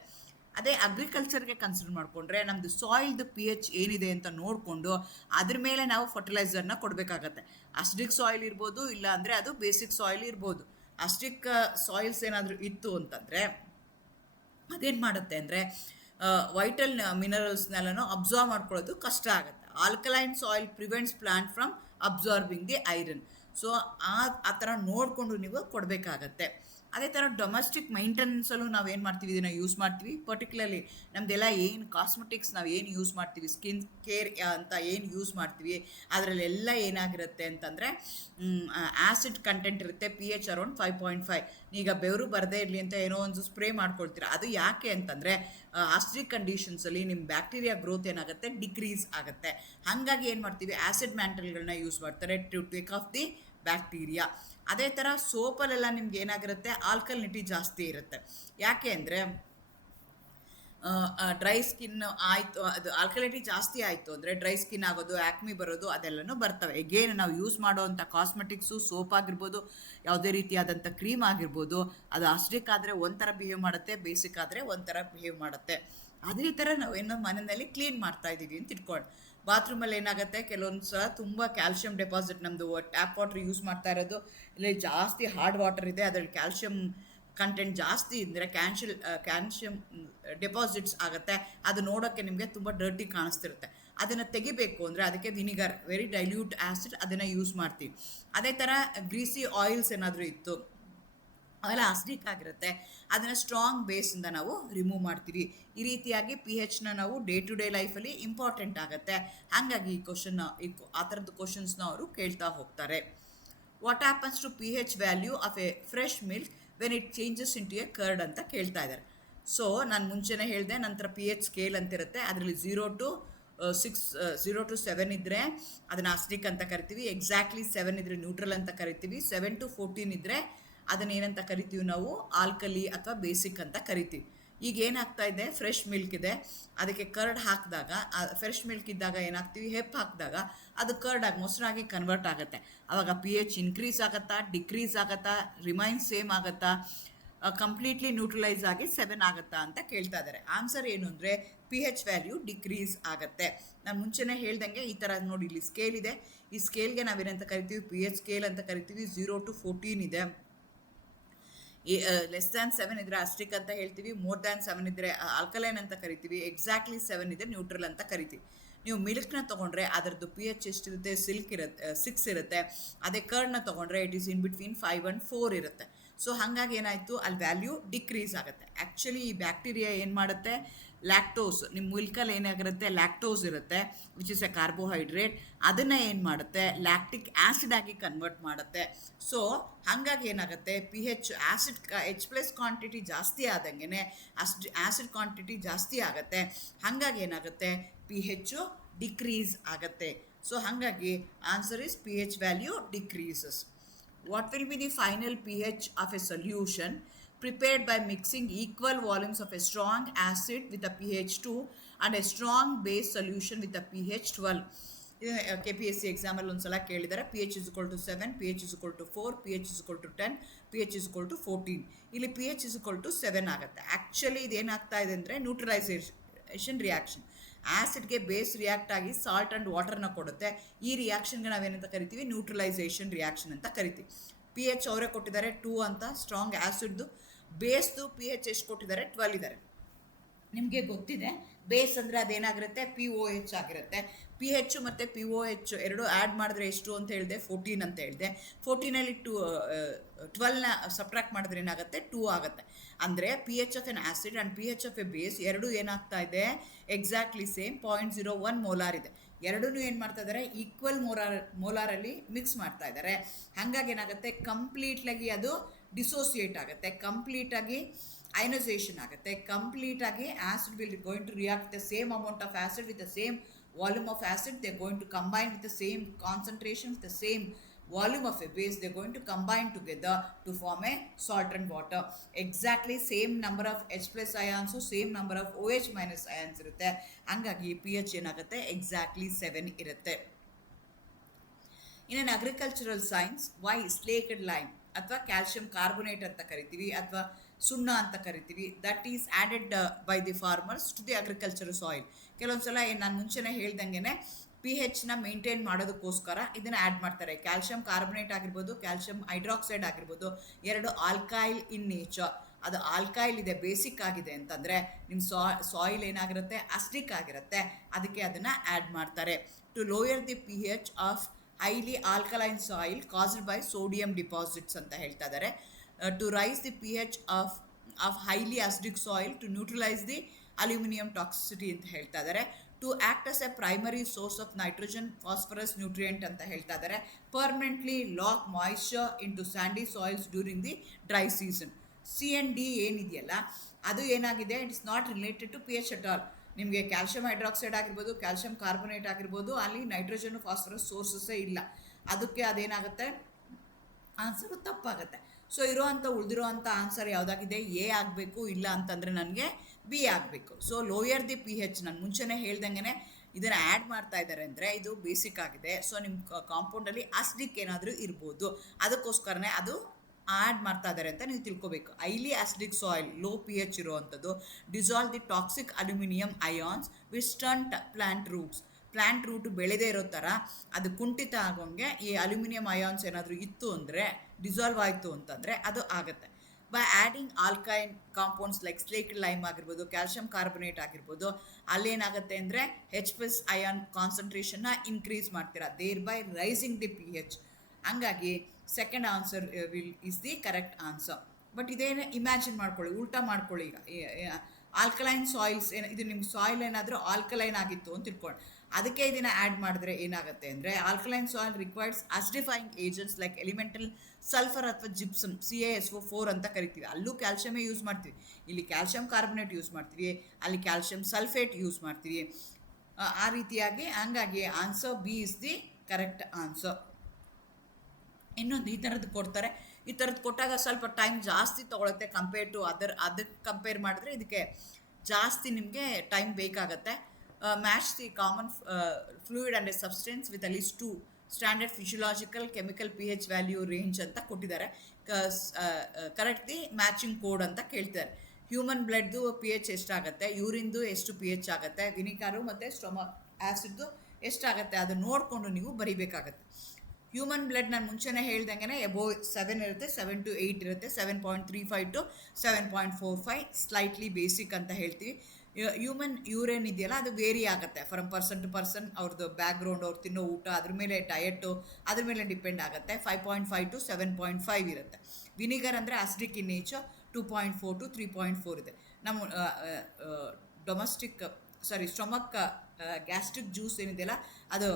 ಅದೇ ಅಗ್ರಿಕಲ್ಚರ್ಗೆ ಕನ್ಸಿಡರ್ ಮಾಡಿಕೊಂಡ್ರೆ ನಮ್ಮದು ಸಾಯಿಲ್ದು pH ಏನಿದೆ ಅಂತ ನೋಡಿಕೊಂಡು ಅದ್ರ ಮೇಲೆ ನಾವು ಫರ್ಟಿಲೈಸರ್ನ ಕೊಡಬೇಕಾಗತ್ತೆ. ಅಸಿಡಿಕ್ ಸಾಯಿಲ್ ಇರ್ಬೋದು, ಇಲ್ಲ ಅಂದರೆ ಅದು ಬೇಸಿಕ್ ಸಾಯಿಲ್ ಇರ್ಬೋದು. ಅಸಿಡಿಕ್ ಸಾಯಿಲ್ಸ್ ಏನಾದರೂ ಇತ್ತು ಅಂತಂದರೆ ಅದೇನು ಮಾಡುತ್ತೆ ಅಂದರೆ ವೈಟಲ್ ಮಿನರಲ್ಸ್ನೆಲ್ಲನೂ ಅಬ್ಸಾರ್ವ್ ಮಾಡ್ಕೊಳ್ಳೋದು ಕಷ್ಟ ಆಗುತ್ತೆ. Alkaline soil prevents plant from absorbing the iron. So ಆ ಥರ ನೋಡಿಕೊಂಡು ನೀವು ಕೊಡಬೇಕಾಗತ್ತೆ. ಅದೇ ಥರ ಡೊಮೆಸ್ಟಿಕ್ ಮೈಂಟೆನೆನ್ಸಲ್ಲೂ ನಾವು ಏನು ಮಾಡ್ತೀವಿ, ಇದನ್ನು ಯೂಸ್ ಮಾಡ್ತೀವಿ. ಪರ್ಟಿಕ್ಯುಲರ್ಲಿ ನಮ್ಮದೆಲ್ಲ ಏನು ಕಾಸ್ಮೆಟಿಕ್ಸ್ ನಾವು ಏನು ಯೂಸ್ ಮಾಡ್ತೀವಿ, ಸ್ಕಿನ್ ಕೇರ್ ಅಂತ ಏನು ಯೂಸ್ ಮಾಡ್ತೀವಿ, ಅದರಲ್ಲೆಲ್ಲ ಏನಾಗಿರುತ್ತೆ ಅಂತಂದರೆ ಆ್ಯಸಿಡ್ ಕಂಟೆಂಟ್ ಇರುತ್ತೆ. P H around 5.5. ಈಗ ಬೆವರು ಬರದೇ ಇರಲಿ ಅಂತ ಏನೋ ಒಂದು ಸ್ಪ್ರೇ ಮಾಡ್ಕೊಳ್ತೀರಾ. ಅದು ಯಾಕೆ ಅಂತಂದರೆ ಆಸ್ಟ್ರಿಕ್ ಕಂಡೀಷನ್ಸಲ್ಲಿ ನಿಮ್ಮ ಬ್ಯಾಕ್ಟೀರಿಯಾ ಗ್ರೋತ್ ಏನಾಗುತ್ತೆ, ಡಿಕ್ರೀಸ್ ಆಗುತ್ತೆ. ಹಾಗಾಗಿ ಏನು ಮಾಡ್ತೀವಿ, ಆ್ಯಸಿಡ್ ಮ್ಯಾಂಟಲ್ಗಳನ್ನ ಯೂಸ್ ಮಾಡ್ತಾರೆ to take off the bacteria. ಅದೇ ಥರ ಸೋಪಲ್ಲೆಲ್ಲ ನಿಮ್ಗೆ ಏನಾಗಿರುತ್ತೆ, ಆಲ್ಕಲಿನಿಟಿ ಜಾಸ್ತಿ ಇರುತ್ತೆ. ಯಾಕೆ ಅಂದರೆ ಡ್ರೈ ಸ್ಕಿನ್ ಆಯಿತು, ಅದು ಆಲ್ಕಲಿನಿಟಿ ಜಾಸ್ತಿ ಆಯಿತು ಅಂದರೆ ಡ್ರೈ ಸ್ಕಿನ್ ಆಗೋದು, ಆ್ಯಕ್ಮಿ ಬರೋದು ಅದೆಲ್ಲನೂ ಬರ್ತವೆ. ಎಗೇನ್ ನಾವು ಯೂಸ್ ಮಾಡೋವಂಥ ಕಾಸ್ಮೆಟಿಕ್ಸು, ಸೋಪ್ ಆಗಿರ್ಬೋದು, ಯಾವುದೇ ರೀತಿಯಾದಂಥ ಕ್ರೀಮ್ ಆಗಿರ್ಬೋದು, ಅದು ಅಸ್ಟಿಕ್ ಆದರೆ ಒಂಥರ ಬಿಹೇವ್ ಮಾಡುತ್ತೆ, ಬೇಸಿಕ್ ಆದರೆ ಒಂಥರ ಬಿಹೇವ್ ಮಾಡುತ್ತೆ. ಅದೇ ಥರ ನಾವು ಏನೋ ಮನೆಯಲ್ಲಿ ಕ್ಲೀನ್ ಮಾಡ್ತಾ ಇದ್ದೀವಿ ಅಂತ ಇಟ್ಕೊಂಡು, ಬಾತ್ರೂಮಲ್ಲಿ ಏನಾಗುತ್ತೆ, ಕೆಲವೊಂದು ಸಲ ತುಂಬ ಕ್ಯಾಲ್ಶಿಯಂ ಡೆಪಾಸಿಟ್, ನಮ್ಮದು ಟ್ಯಾಪ್ ವಾಟರ್ ಯೂಸ್ ಮಾಡ್ತಾ ಇರೋದು ಇಲ್ಲಿ ಜಾಸ್ತಿ ಹಾರ್ಡ್ ವಾಟರ್ ಇದೆ, ಅದರಲ್ಲಿ ಕ್ಯಾಲ್ಶಿಯಂ ಕಂಟೆಂಟ್ ಜಾಸ್ತಿ ಇದ್ದರೆ ಕ್ಯಾಲ್ಶಿಯಂ ಡೆಪಾಸಿಟ್ಸ್ ಆಗುತ್ತೆ. ಅದು ನೋಡೋಕ್ಕೆ ನಿಮಗೆ ತುಂಬ ಡರ್ಟಿ ಕಾಣಿಸ್ತಿರುತ್ತೆ. ಅದನ್ನು ತೆಗಿಬೇಕು ಅಂದರೆ ಅದಕ್ಕೆ ವಿನಿಗರ್, ವೆರಿ ಡೈಲ್ಯೂಟ್ ಆ್ಯಸಿಡ್, ಅದನ್ನು ಯೂಸ್ ಮಾಡ್ತೀವಿ. ಅದೇ ಥರ ಗ್ರೀಸಿ ಆಯಿಲ್ಸ್ ಏನಾದರೂ ಇತ್ತು, ಅವೆಲ್ಲ ಅಸಿಡಿಕ್ ಆಗಿರುತ್ತೆ, ಅದನ್ನು ಸ್ಟ್ರಾಂಗ್ ಬೇಸಿಂದ ನಾವು ರಿಮೂವ್ ಮಾಡ್ತೀವಿ. ಈ ರೀತಿಯಾಗಿ ಪಿ ಹೆಚ್ನ ನಾವು ಡೇ ಟು ಡೇ ಲೈಫಲ್ಲಿ ಇಂಪಾರ್ಟೆಂಟ್ ಆಗುತ್ತೆ. ಹಾಗಾಗಿ ಈ ಕ್ವಶನ್, ಆ ಥರದ್ದು ಕ್ವಶನ್ಸ್ನ ಅವರು ಕೇಳ್ತಾ ಹೋಗ್ತಾರೆ. What happens to P H value of a fresh milk when it changes into a curd ಅಂತ ಕೇಳ್ತಾ ಇದ್ದಾರೆ. ಸೊ ನಾನು ಮುಂಚೆನೇ ಹೇಳಿದೆ, ನಂತರ ಪಿ ಎಚ್ ಸ್ಕೇಲ್ ಅಂತಿರುತ್ತೆ, ಅದರಲ್ಲಿ 0 to 7 ಇದ್ದರೆ ಅದನ್ನು ಅಸಿಡಿಕ್ ಅಂತ ಕರಿತೀವಿ. ಎಕ್ಸಾಕ್ಟ್ಲಿ 7 ಇದ್ದರೆ ನ್ಯೂಟ್ರಲ್ ಅಂತ ಕರಿತೀವಿ. 7 to 14 ಇದ್ದರೆ ಅದನ್ನು ಏನಂತ ಕರಿತೀವಿ ನಾವು, ಆಲ್ಕಲಿ ಅಥವಾ ಬೇಸಿಕ್ ಅಂತ ಕರಿತೀವಿ. ಈಗ ಏನಾಗ್ತಾ ಇದೆ, ಫ್ರೆಶ್ ಮಿಲ್ಕ್ ಇದೆ, ಅದಕ್ಕೆ ಕರ್ಡ್ ಹಾಕಿದಾಗ, ಫ್ರೆಶ್ ಮಿಲ್ಕ್ ಇದ್ದಾಗ ಏನಾಗ್ತೀವಿ, ಹೆಪ್ ಹಾಕಿದಾಗ ಅದು ಕರ್ಡ್ ಆಗಿ ಮೊಸರಾಗಿ ಕನ್ವರ್ಟ್ ಆಗುತ್ತೆ. ಆವಾಗ ಪಿ ಎಚ್ ಇನ್ಕ್ರೀಸ್ ಆಗುತ್ತಾ, ಡಿಕ್ರೀಸ್ ಆಗುತ್ತಾ, ರಿಮೈನ್ ಸೇಮ್ ಆಗುತ್ತಾ, ಕಂಪ್ಲೀಟ್ಲಿ ನ್ಯೂಟ್ರಲೈಸ್ ಆಗಿ 7 ಆಗುತ್ತಾ ಅಂತ ಕೇಳ್ತಾ ಇದ್ದಾರೆ. ಆನ್ಸರ್ ಏನು ಅಂದರೆ ಪಿ ಹೆಚ್ ವ್ಯಾಲ್ಯೂ ಡಿಕ್ರೀಸ್ ಆಗುತ್ತೆ. ನಾನು ಮುಂಚೆನೇ ಹೇಳ್ದಂಗೆ ಈ ಥರ ನೋಡಿ, ಇಲ್ಲಿ ಸ್ಕೇಲ್ ಇದೆ, ಈ ಸ್ಕೇಲ್ಗೆ ನಾವೇನಂತ ಕರಿತೀವಿ, ಪಿ ಎಚ್ ಸ್ಕೇಲ್ ಅಂತ ಕರಿತೀವಿ. 0 to 14 ಇದೆ, ಲೆಸ್ ದ್ಯಾನ್ 7 ಇದ್ದರೆ ಅಸ್ಟಿಕ್ ಅಂತ ಹೇಳ್ತೀವಿ, ಮೋರ್ ದ್ಯಾನ್ 7 ಇದ್ದರೆ ಆಲ್ಕಲೈನ್ ಅಂತ ಕರಿತೀವಿ, ಎಕ್ಸಾಕ್ಟ್ಲಿ 7 ಇದ್ದರೆ ನ್ಯೂಟ್ರಲ್ ಅಂತ ಕರಿತೀವಿ. ನೀವು ಮಿಲ್ಕ್ನ ತೊಗೊಂಡ್ರೆ ಅದರದ್ದು ಪಿ ಎಚ್ ಎಷ್ಟಿರುತ್ತೆ, 6 ಇರುತ್ತೆ. ಅದೇ ಕರ್ಡ್ನ ತೊಗೊಂಡ್ರೆ it is in between 5 and 4 ಇರುತ್ತೆ. ಸೊ ಹಾಗಾಗಿ ಏನಾಯಿತು, ಅಲ್ಲಿ ವ್ಯಾಲ್ಯೂ ಡಿಕ್ರೀಸ್ ಆಗುತ್ತೆ. ಆ್ಯಕ್ಚುಲಿ ಈ ಬ್ಯಾಕ್ಟೀರಿಯಾ ಏನು ಮಾಡುತ್ತೆ, ಲ್ಯಾಕ್ಟೋಸ್, ನಿಮ್ಮ ಮಿಲ್ಕಲ್ಲಿ ಏನಾಗಿರುತ್ತೆ, ಲ್ಯಾಕ್ಟೋಸ್ ಇರುತ್ತೆ, ವಿಚ್ ಇಸ್ ಎ ಕಾರ್ಬೋಹೈಡ್ರೇಟ್, ಅದನ್ನು ಏನು ಮಾಡುತ್ತೆ, ಲ್ಯಾಕ್ಟಿಕ್ ಆ್ಯಸಿಡ್ ಆಗಿ ಕನ್ವರ್ಟ್ ಮಾಡುತ್ತೆ. ಸೊ ಹಾಗಾಗಿ ಏನಾಗುತ್ತೆ, P H acid H+ quantity ಜಾಸ್ತಿ ಆದಂಗೆ ಆ್ಯಸಿಡ್ ಕ್ವಾಂಟಿಟಿ ಜಾಸ್ತಿ ಆಗುತ್ತೆ. ಹಾಗಾಗಿ ಏನಾಗುತ್ತೆ, ಪಿ ಹೆಚ್ಚು ಡಿಕ್ರೀಸ್ ಆಗುತ್ತೆ. ಸೊ ಹಾಗಾಗಿ answer is P H value decreases. What will be the final pH of a solution prepared by mixing equal volumes of a strong acid with a pH 2 and a strong base solution with a pH 12? KPSC ಎಕ್ಸಾಮಲ್ಲಿ ಒಂದ್ಸಲ ಕೇಳಿದ್ದಾರೆ. P H is equal to 7, P H is equal to 4, P H is equal to 10, P H is equal to 14. ಇಲ್ಲಿ P H is equal to 7 ಆಗುತ್ತೆ. Actually ಇದೇನಾಗ್ತಾ ಇದೆ ಅಂದರೆ neutralization reaction, ಆ್ಯಸಿಡ್ಗೆ base react ಆಗಿ ಸಾಲ್ಟ್ ಆ್ಯಂಡ್ ವಾಟರ್ನ ಕೊಡುತ್ತೆ. ಈ ರಿಯಾಕ್ಷನ್ಗೆ ನಾವೇನಂತ ಕರಿತೀವಿ, ನ್ಯೂಟ್ರಲೈಸೇಷನ್ ರಿಯಾಕ್ಷನ್ ಅಂತ ಕರಿತೀವಿ. ಪಿ ಎಚ್ ಅವರೇ ಕೊಟ್ಟಿದ್ದಾರೆ 2 ಅಂತ, ಸ್ಟ್ರಾಂಗ್ ಆ್ಯಸಿಡ್ದು. ಬೇಸ್ದು ಪಿ ಎಚ್ ಎಷ್ಟು ಕೊಟ್ಟಿದ್ದಾರೆ, 12 ಇದ್ದಾರೆ. ನಿಮಗೆ ಗೊತ್ತಿದೆ, ಬೇಸ್ ಅಂದರೆ ಅದೇನಾಗಿರುತ್ತೆ, POH ಆಗಿರುತ್ತೆ. ಪಿ ಹೆಚ್ ಮತ್ತು POH ಎರಡು ಆ್ಯಡ್ ಮಾಡಿದ್ರೆ ಎಷ್ಟು ಅಂತ ಹೇಳಿದೆ, 14 ಅಂತ ಹೇಳಿದೆ. 14ಅಲ್ಲಿ 12ನ ಸಬ್ಟ್ರಾಕ್ಟ್ ಮಾಡಿದ್ರೆ ಏನಾಗುತ್ತೆ, 2 ಆಗುತ್ತೆ. ಅಂದರೆ P H of N acid and P H of A base ಎರಡೂ ಏನಾಗ್ತಾ ಇದೆ, ಎಕ್ಸಾಕ್ಟ್ಲಿ ಸೇಮ್ 0.01 ಮೋಲಾರ್ ಇದೆ. ಎರಡೂ ಏನು ಮಾಡ್ತಾ ಇದ್ದಾರೆ, ಈಕ್ವಲ್ ಮೋಲಾರಲ್ಲಿ ಮಿಕ್ಸ್ ಮಾಡ್ತಾ ಇದ್ದಾರೆ. ಹಾಗಾಗಿ ಏನಾಗುತ್ತೆ, ಕಂಪ್ಲೀಟ್ಲಾಗಿ ಅದು ಡಿಸೋಸಿಯೇಟ್ ಆಗುತ್ತೆ, ಕಂಪ್ಲೀಟಾಗಿ ಅಯನೈಸೇಷನ್ ಆಗುತ್ತೆ, ಕಂಪ್ಲೀಟಾಗಿ acid will going to react the same amount of acid with the same volume of acid. They are going to combine with the same concentration, with the same volume of a base. They are going to combine together to form a salt and water. Exactly same number of H+ ions, same number of OH- ions irutte. Hangagi pH enagutte, exactly 7 irutte. In an agricultural science, why slaked lime ಅಥವಾ calcium carbonate ಅಂತ ಕರಿತೀವಿ, ಅಥವಾ ಸುಣ್ಣ ಅಂತ ಕರಿತೀವಿ, that is added by the farmers to the agriculture soil. ಕೆಲವೊಂದು ಸಲ ನಾನು ಮುಂಚೆನೇ ಹೇಳ್ದಂಗೆ ಪಿ ಹೆಚ್ನ ಮೇಂಟೈನ್ ಮಾಡೋದಕ್ಕೋಸ್ಕರ ಇದನ್ನು ಆ್ಯಡ್ ಮಾಡ್ತಾರೆ. ಕ್ಯಾಲ್ಶಿಯಂ ಕಾರ್ಬೋನೇಟ್ ಆಗಿರ್ಬೋದು, ಕ್ಯಾಲ್ಶಿಯಂ ಹೈಡ್ರಾಕ್ಸೈಡ್ ಆಗಿರ್ಬೋದು, ಎರಡು ಆಲ್ಕೈಲ್ ಇನ್ ನೇಚರ್. ಅದು ಆಲ್ಕೈಲ್ ಇದೆ, ಬೇಸಿಕ್ ಆಗಿದೆ ಅಂತಂದರೆ ನಿಮ್ಮ ಸಾಯಿಲ್ ಏನಾಗಿರುತ್ತೆ, ಅಸಿಡಿಕ್ ಆಗಿರುತ್ತೆ, ಅದಕ್ಕೆ ಅದನ್ನು ಆ್ಯಡ್ ಮಾಡ್ತಾರೆ. To lower the P H of highly alkaline soil caused by sodium deposits ಅಂತ ಹೇಳ್ತಾ ಇದ್ದಾರೆ. to rise the pH of highly acidic soil to neutralize the aluminum toxicity ಅಂತ ಹೇಳ್ತಾ ಇದ್ದಾರೆ. To act as a primary source of nitrogen phosphorus nutrient ಅಂತ ಹೇಳ್ತಾ ಇದ್ದಾರೆ. Permanently lock moisture into sandy soils during the dry season. CND ಏನಿದೆಯಲ್ಲ ಅದು ಏನಾಗಿದೆ, it is not related to pH at all. ನಿಮಗೆ ಕ್ಯಾಲ್ಶಿಯಂ ಹೈಡ್ರಾಕ್ಸೈಡ್ ಆಗಿರ್ಬೋದು, calcium carbonate ಆಗಿರ್ಬೋದು, ಅಲ್ಲಿ ನೈಟ್ರೋಜನ್ ಫಾಸ್ಫರಸ್ ಸೋರ್ಸಸ್ಸೇ ಇಲ್ಲ. ಅದಕ್ಕೆ ಅದೇನಾಗುತ್ತೆ, ಆನ್ಸರು ತಪ್ಪಾಗುತ್ತೆ. ಸೊ ಉಳಿದಿರೋ ಅಂಥ ಆನ್ಸರ್ ಯಾವುದಾಗಿದೆ, ಎ ಆಗಬೇಕು, ಇಲ್ಲ ಅಂತಂದರೆ ನನಗೆ ಬಿ ಆಗಬೇಕು. ಸೊ ಲೋಯರ್ ದಿ pH, ನಾನು ಮುಂಚೆನೇ ಹೇಳ್ದಂಗೆ ಇದನ್ನು ಆ್ಯಡ್ ಮಾಡ್ತಾ ಇದ್ದಾರೆ ಅಂದರೆ ಇದು ಬೇಸಿಕ್ ಆಗಿದೆ. ಸೊ ನಿಮ್ಮ ಕಾಂಪೌಂಡಲ್ಲಿ ಅಸಿಡಿಕ್ ಏನಾದರೂ ಇರ್ಬೋದು, ಅದಕ್ಕೋಸ್ಕರನೇ ಅದು ಆ್ಯಡ್ ಮಾಡ್ತಾ ಇದ್ದಾರೆ ಅಂತ ನೀವು ತಿಳ್ಕೊಬೇಕು. Highly acidic soil, low pH ಇರುವಂಥದ್ದು, dissolve the toxic aluminium ions with stunt plant root ಬೆಳೆದೇ ಇರೋ ಥರ ಅದು ಕುಂಠಿತ ಆಗೋಂಗೆ ಈ ಅಲ್ಯೂಮಿನಿಯಂ ಅಯಾನ್ಸ್ ಏನಾದರೂ ಇತ್ತು ಅಂದರೆ, ಡಿಸಾಲ್ವ್ ಆಯಿತು ಅಂತಂದರೆ ಅದು ಆಗುತ್ತೆ. ಬೈ ಆ್ಯಡಿಂಗ್ ಆಲ್ಕೈನ್ ಕಾಂಪೌಂಡ್ಸ್ ಲೈಕ್ ಸ್ಲೇಕ್ ಲೈಮ್ ಆಗಿರ್ಬೋದು, ಕ್ಯಾಲ್ಶಿಯಂ ಕಾರ್ಬೊನೇಟ್ ಆಗಿರ್ಬೋದು, ಅಲ್ಲೇನಾಗುತ್ತೆ ಅಂದರೆ H+ ಅಯಾನ್ ಕಾನ್ಸಂಟ್ರೇಷನ್ನ ಇನ್ಕ್ರೀಸ್ ಮಾಡ್ತೀರಾ, thereby rising the pH. ಹಂಗಾಗಿ second answer is the correct answer. But ಇದೇನು ಇಮ್ಯಾಜಿನ್ ಮಾಡ್ಕೊಳ್ಳಿ, ಉಲ್ಟಾ ಮಾಡ್ಕೊಳ್ಳಿ. ಈಗ ಆಲ್ಕಲೈನ್ ಸಾಯಿಲ್ಸ್ ಇದು ನಿಮ್ಮ ಸಾಯಿಲ್ ಏನಾದರೂ ಆಲ್ಕಲೈನ್ ಆಗಿತ್ತು ಅಂತ ತಿಳ್ಕೊಂಡು ಅದಕ್ಕೆ ಇದನ್ನು ಆ್ಯಡ್ ಮಾಡಿದ್ರೆ ಏನಾಗುತ್ತೆ ಅಂದರೆ, alkaline soil requireds acidifying agents like elemental sulphur ಅಥವಾ ಜಿಪ್ಸಮ್, CaSO4 ಅಂತ ಕರಿತೀವಿ. ಅಲ್ಲೂ ಕ್ಯಾಲ್ಶಿಯಮೇ ಯೂಸ್ ಮಾಡ್ತೀವಿ, ಇಲ್ಲಿ ಕ್ಯಾಲ್ಶಿಯಂ ಕಾರ್ಬೊನೇಟ್ ಯೂಸ್ ಮಾಡ್ತೀವಿ, ಅಲ್ಲಿ ಕ್ಯಾಲ್ಶಿಯಂ ಸಲ್ಫೇಟ್ ಯೂಸ್ ಮಾಡ್ತೀವಿ. ಆ ರೀತಿಯಾಗಿ ಹಂಗಾಗಿ answer B is the correct answer. ಇನ್ನೊಂದು ಈ ಥರದ್ದು ಕೊಡ್ತಾರೆ, ಈ ಥರದ್ದು ಕೊಟ್ಟಾಗ ಸ್ವಲ್ಪ ಟೈಮ್ ಜಾಸ್ತಿ ತೊಗೊಳುತ್ತೆ ಕಂಪೇರ್ ಟು ಅದಕ್ಕೆ ಕಂಪೇರ್ ಮಾಡಿದ್ರೆ ಇದಕ್ಕೆ ಜಾಸ್ತಿ ನಿಮಗೆ ಟೈಮ್ ಬೇಕಾಗತ್ತೆ. Match the common fluid and A substance with at least 2 standard physiological chemical pH value range ಅಂತ ಕೊಟ್ಟಿದ್ದಾರೆ. ಕರೆಕ್ಟ್ ದಿ ಮ್ಯಾಚಿಂಗ್ ಕೋಡ್ ಅಂತ ಕೇಳ್ತಾರೆ. ಹ್ಯೂಮನ್ ಬ್ಲಡ್ದು pH ಎಷ್ಟಾಗುತ್ತೆ, ಯೂರಿನ್ದು ಎಷ್ಟು pH ಆಗುತ್ತೆ, ವಿನಿಗಾರು ಮತ್ತು ಸ್ಟೊಮಕ್ ಆ್ಯಸಿಡ್ದು ಎಷ್ಟಾಗುತ್ತೆ ಅದನ್ನು ನೋಡಿಕೊಂಡು ನೀವು ಬರೀಬೇಕಾಗತ್ತೆ. ಹ್ಯೂಮನ್ ಬ್ಲಡ್ ನಾನು ಮುಂಚೆನೇ ಹೇಳ್ದಂಗೆ ಎಬೋವ್ 7 ಇರುತ್ತೆ, 7 to 8 ಇರುತ್ತೆ, 7.35 to 7.45 ಸ್ಲೈಟ್ಲಿ ಬೇಸಿಕ್ ಅಂತ ಹೇಳ್ತೀವಿ. ಹ್ಯೂಮನ್ ಯೂರಿನ್ ಇದೆಯಲ್ಲ ಅದು ವೇರಿ ಆಗುತ್ತೆ ಫ್ರಮ್ ಪರ್ಸನ್ ಟು ಪರ್ಸನ್, ಅವ್ರದ್ದು ಬ್ಯಾಕ್ಗ್ರೌಂಡ್, ಅವ್ರು ತಿನ್ನೋ ಊಟ, ಅದ್ರ ಮೇಲೆ ಡಯಟು ಅದ್ರ ಮೇಲೆ ಡಿಪೆಂಡ್ ಆಗುತ್ತೆ. 5.5 to 7.5 ಇರುತ್ತೆ. ವಿನಿಗರ್ ಅಂದರೆ ಅಸಿಡಿಕ್ ಇನ್ ನೇಚರ್ 2.4 to 3.4 ಇದೆ. ನಮ್ಮ ಸ್ಟೊಮಕ್ ಗ್ಯಾಸ್ಟ್ರಿಕ್ ಜ್ಯೂಸ್ ಏನಿದೆಯಲ್ಲ ಅದು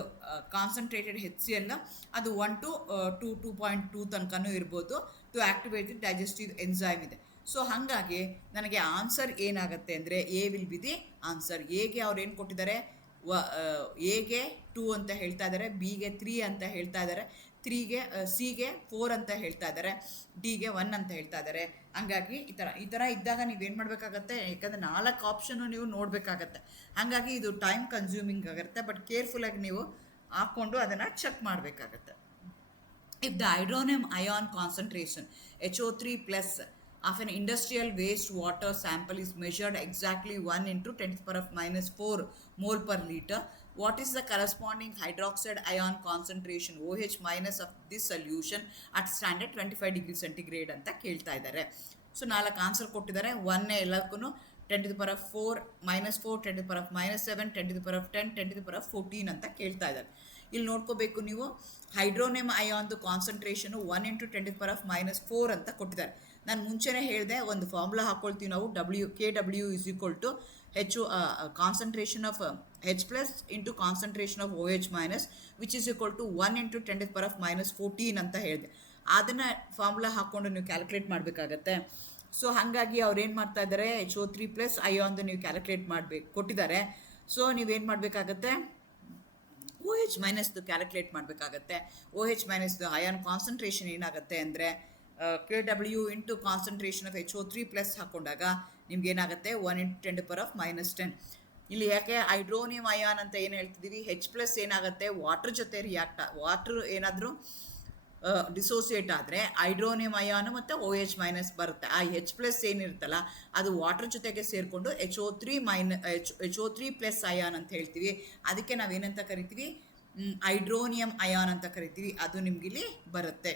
ಕಾನ್ಸಂಟ್ರೇಟೆಡ್ HCl ಅದು 1 to 2.2 ತನಕನೂ ಇರ್ಬೋದು. To activate the digestive enzyme ಇದೆ. ಸೊ ಹಾಗಾಗಿ ನನಗೆ ಆನ್ಸರ್ ಏನಾಗುತ್ತೆ ಅಂದರೆ A will be the answer. ಎಗೆ ಅವ್ರು ಏನು ಕೊಟ್ಟಿದ್ದಾರೆ, ಎಗೆ 2 ಅಂತ ಹೇಳ್ತಾ ಇದ್ದಾರೆ, ಬಿಗೆ 3 ಅಂತ ಹೇಳ್ತಾ ಇದ್ದಾರೆ, ಸಿಗೆ 4 ಅಂತ ಹೇಳ್ತಾ ಇದ್ದಾರೆ, ಡಿಗೆ 1 ಅಂತ ಹೇಳ್ತಾ ಇದ್ದಾರೆ. ಹಂಗಾಗಿ ಈ ಥರ ಇದ್ದಾಗ ನೀವೇನು ಮಾಡಬೇಕಾಗತ್ತೆ, ಯಾಕಂದರೆ 4 ಆಪ್ಷನ್ನು ನೀವು ನೋಡಬೇಕಾಗತ್ತೆ. ಹಾಗಾಗಿ ಇದು ಟೈಮ್ ಕನ್ಸ್ಯೂಮಿಂಗ್ ಆಗುತ್ತೆ. ಬಟ್ ಕೇರ್ಫುಲ್ಲಾಗಿ ನೀವು ಹಾಕ್ಕೊಂಡು ಅದನ್ನು ಚೆಕ್ ಮಾಡಬೇಕಾಗತ್ತೆ. If the hydronium ion concentration HO3+ of an industrial waste water sample is measured exactly 1 into 10⁻⁻4 mole per liter, what is the corresponding hydroxide ion concentration OH- of this solution at standard 25 degree centigrade ಅಂತ ಕೇಳ್ತಾ ಇದ್ದಾರೆ. So 4 answer ಕೊಟ್ಟಿದ್ದಾರೆ. 1 ಎಲ್ಲಕ್ಕೂ 10⁻⁴, -4, 10⁻⁻7, 10⁻10, 10⁻14 ಅಂತ ಕೇಳ್ತಾ ಇದ್ದಾರೆ. ಇಲ್ಲಿ ನೋಡ್ಕೋಬೇಕು ನೀವು, ಹೈಡ್ರೋನಿಯಂ ಅಯಾನ್ದು ಕಾನ್ಸಂಟ್ರೇಷನು 1 into 10⁻⁻4 ಅಂತ ಕೊಟ್ಟಿದ್ದಾರೆ. ನಾನು ಮುಂಚೆನೇ ಹೇಳಿದೆ, ಒಂದು ಫಾರ್ಮುಲಾ ಹಾಕ್ಕೊಳ್ತೀವಿ ನಾವು, KW is concentration of H+ into concentration of OH- which is equal to 1 into 10⁻⁻14 ಅಂತ ಹೇಳಿದೆ. ಅದನ್ನು ಫಾರ್ಮುಲಾ ಹಾಕ್ಕೊಂಡು ನೀವು ಕ್ಯಾಲ್ಕುಲೇಟ್ ಮಾಡಬೇಕಾಗತ್ತೆ. ಸೊ ಹಾಗಾಗಿ ಅವ್ರು ಏನು ಮಾಡ್ತಾ ಇದ್ದಾರೆ, HO3+ ಅಯಾನ್ದು ನೀವು ಕ್ಯಾಲ್ಕುಲೇಟ್ ಕೊಟ್ಟಿದ್ದಾರೆ. ಸೊ ನೀವೇನು ಮಾಡಬೇಕಾಗತ್ತೆ, OH- ಕ್ಯಾಲ್ಕುಲೇಟ್ ಮಾಡಬೇಕಾಗತ್ತೆ. OH- ಅಯಾನ್ ಕಾನ್ಸಂಟ್ರೇಷನ್ ಏನಾಗುತ್ತೆ ಅಂದರೆ KW into concentration of HO3+ ಹಾಕ್ಕೊಂಡಾಗ ನಿಮ್ಗೇನಾಗುತ್ತೆ 1 into 10⁻⁻10. ಇಲ್ಲಿ ಯಾಕೆ ಹೈಡ್ರೋನಿಯಂ ಅಯಾನ್ ಅಂತ ಏನು ಹೇಳ್ತಿದ್ದೀವಿ, H+ ಏನಾಗುತ್ತೆ ವಾಟರ್ ಜೊತೆ ವಾಟ್ರ್ ಏನಾದರೂ ಡಿಸೋಸಿಯೇಟ್ ಆದರೆ ಹೈಡ್ರೋನಿಯಂ ಅಯಾನು ಮತ್ತು OH- ಬರುತ್ತೆ. ಆ H+ ಏನಿರುತ್ತಲ್ಲ ಅದು ವಾಟರ್ ಜೊತೆಗೆ ಸೇರಿಕೊಂಡು HO3+ ಅಯಾನ್ ಅಂತ ಹೇಳ್ತೀವಿ. ಅದಕ್ಕೆ ನಾವೇನಂತ ಕರಿತೀವಿ, ಹೈಡ್ರೋನಿಯಂ ಅಯಾನ್ ಅಂತ ಕರಿತೀವಿ. ಅದು ನಿಮಗಿಲ್ಲಿ ಬರುತ್ತೆ.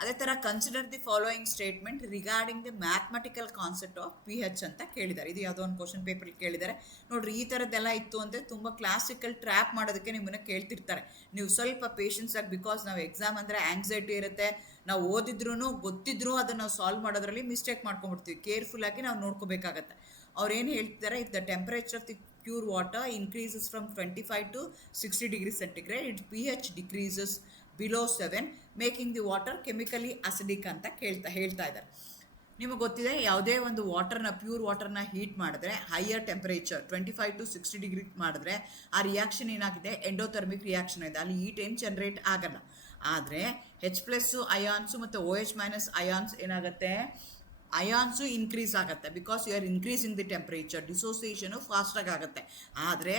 ಅದೇ ಥರ consider the following statement regarding the mathematical concept of pH ಅಂತ ಕೇಳಿದ್ದಾರೆ. ಇದು ಯಾವುದೋ ಒಂದು ಕ್ವಶನ್ ಪೇಪರ್ ಕೇಳಿದ್ದಾರೆ ನೋಡ್ರಿ. ಈ ಥರದ್ದೆಲ್ಲ ಇತ್ತು ಅಂದರೆ ತುಂಬ ಕ್ಲಾಸಿಕಲ್ ಟ್ರ್ಯಾಪ್ ಮಾಡೋದಕ್ಕೆ ನಿಮ್ಮನ್ನು ಕೇಳ್ತಿರ್ತಾರೆ. ನೀವು ಸ್ವಲ್ಪ ಪೇಷನ್ಸ್ ಆಗಿ, ಬಿಕಾಸ್ ನಾವು ಎಕ್ಸಾಮ್ ಅಂದರೆ ಆಂಗ್ಸೈಟಿ ಇರುತ್ತೆ, ನಾವು ಓದಿದ್ರೂ ಗೊತ್ತಿದ್ರೂ ಅದನ್ನು ನಾವು ಸಾಲ್ವ್ ಮಾಡೋದ್ರಲ್ಲಿ ಮಿಸ್ಟೇಕ್ ಮಾಡ್ಕೊಂಡ್ಬಿಡ್ತೀವಿ. ಕೇರ್ಫುಲ್ಲಾಗಿ ನಾವು ನೋಡ್ಕೋಬೇಕಾಗತ್ತೆ. ಅವ್ರು ಏನು ಹೇಳ್ತಿದ್ದಾರೆ, if the temperature of the pure water increases from 25 to 60 degree centigrade, it pH decreases below 7, making the water chemically acidic ಅಂತ ಹೇಳ್ತಾ ಇದ್ದಾರೆ. ನಿಮಗೆ ಗೊತ್ತಿದೆ, ಯಾವುದೇ ಒಂದು ವಾಟರ್ನ ಪ್ಯೂರ್ ವಾಟರ್ನ ಹೀಟ್ ಮಾಡಿದ್ರೆ ಹೈಯರ್ ಟೆಂಪರೇಚರ್ 25 to 60 ಡಿಗ್ರಿ ಮಾಡಿದ್ರೆ ಆ ರಿಯಾಕ್ಷನ್ ಏನಾಗಿದೆ, ಎಂಡೋಥರ್ಮಿಕ್ ರಿಯಾಕ್ಷನ್ ಇದೆ. ಅಲ್ಲಿ ಹೀಟ್ ಏನು ಜನರೇಟ್ ಆಗಲ್ಲ. ಆದರೆ H+ ಅಯಾನ್ಸು ಮತ್ತು OH- ಅಯಾನ್ಸ್ ಏನಾಗುತ್ತೆ, ಅಯಾನ್ಸು ಇನ್ಕ್ರೀಸ್ ಆಗುತ್ತೆ. Because you are increasing the temperature, dissociation ಫಾಸ್ಟಾಗಿ ಆಗುತ್ತೆ. ಆದರೆ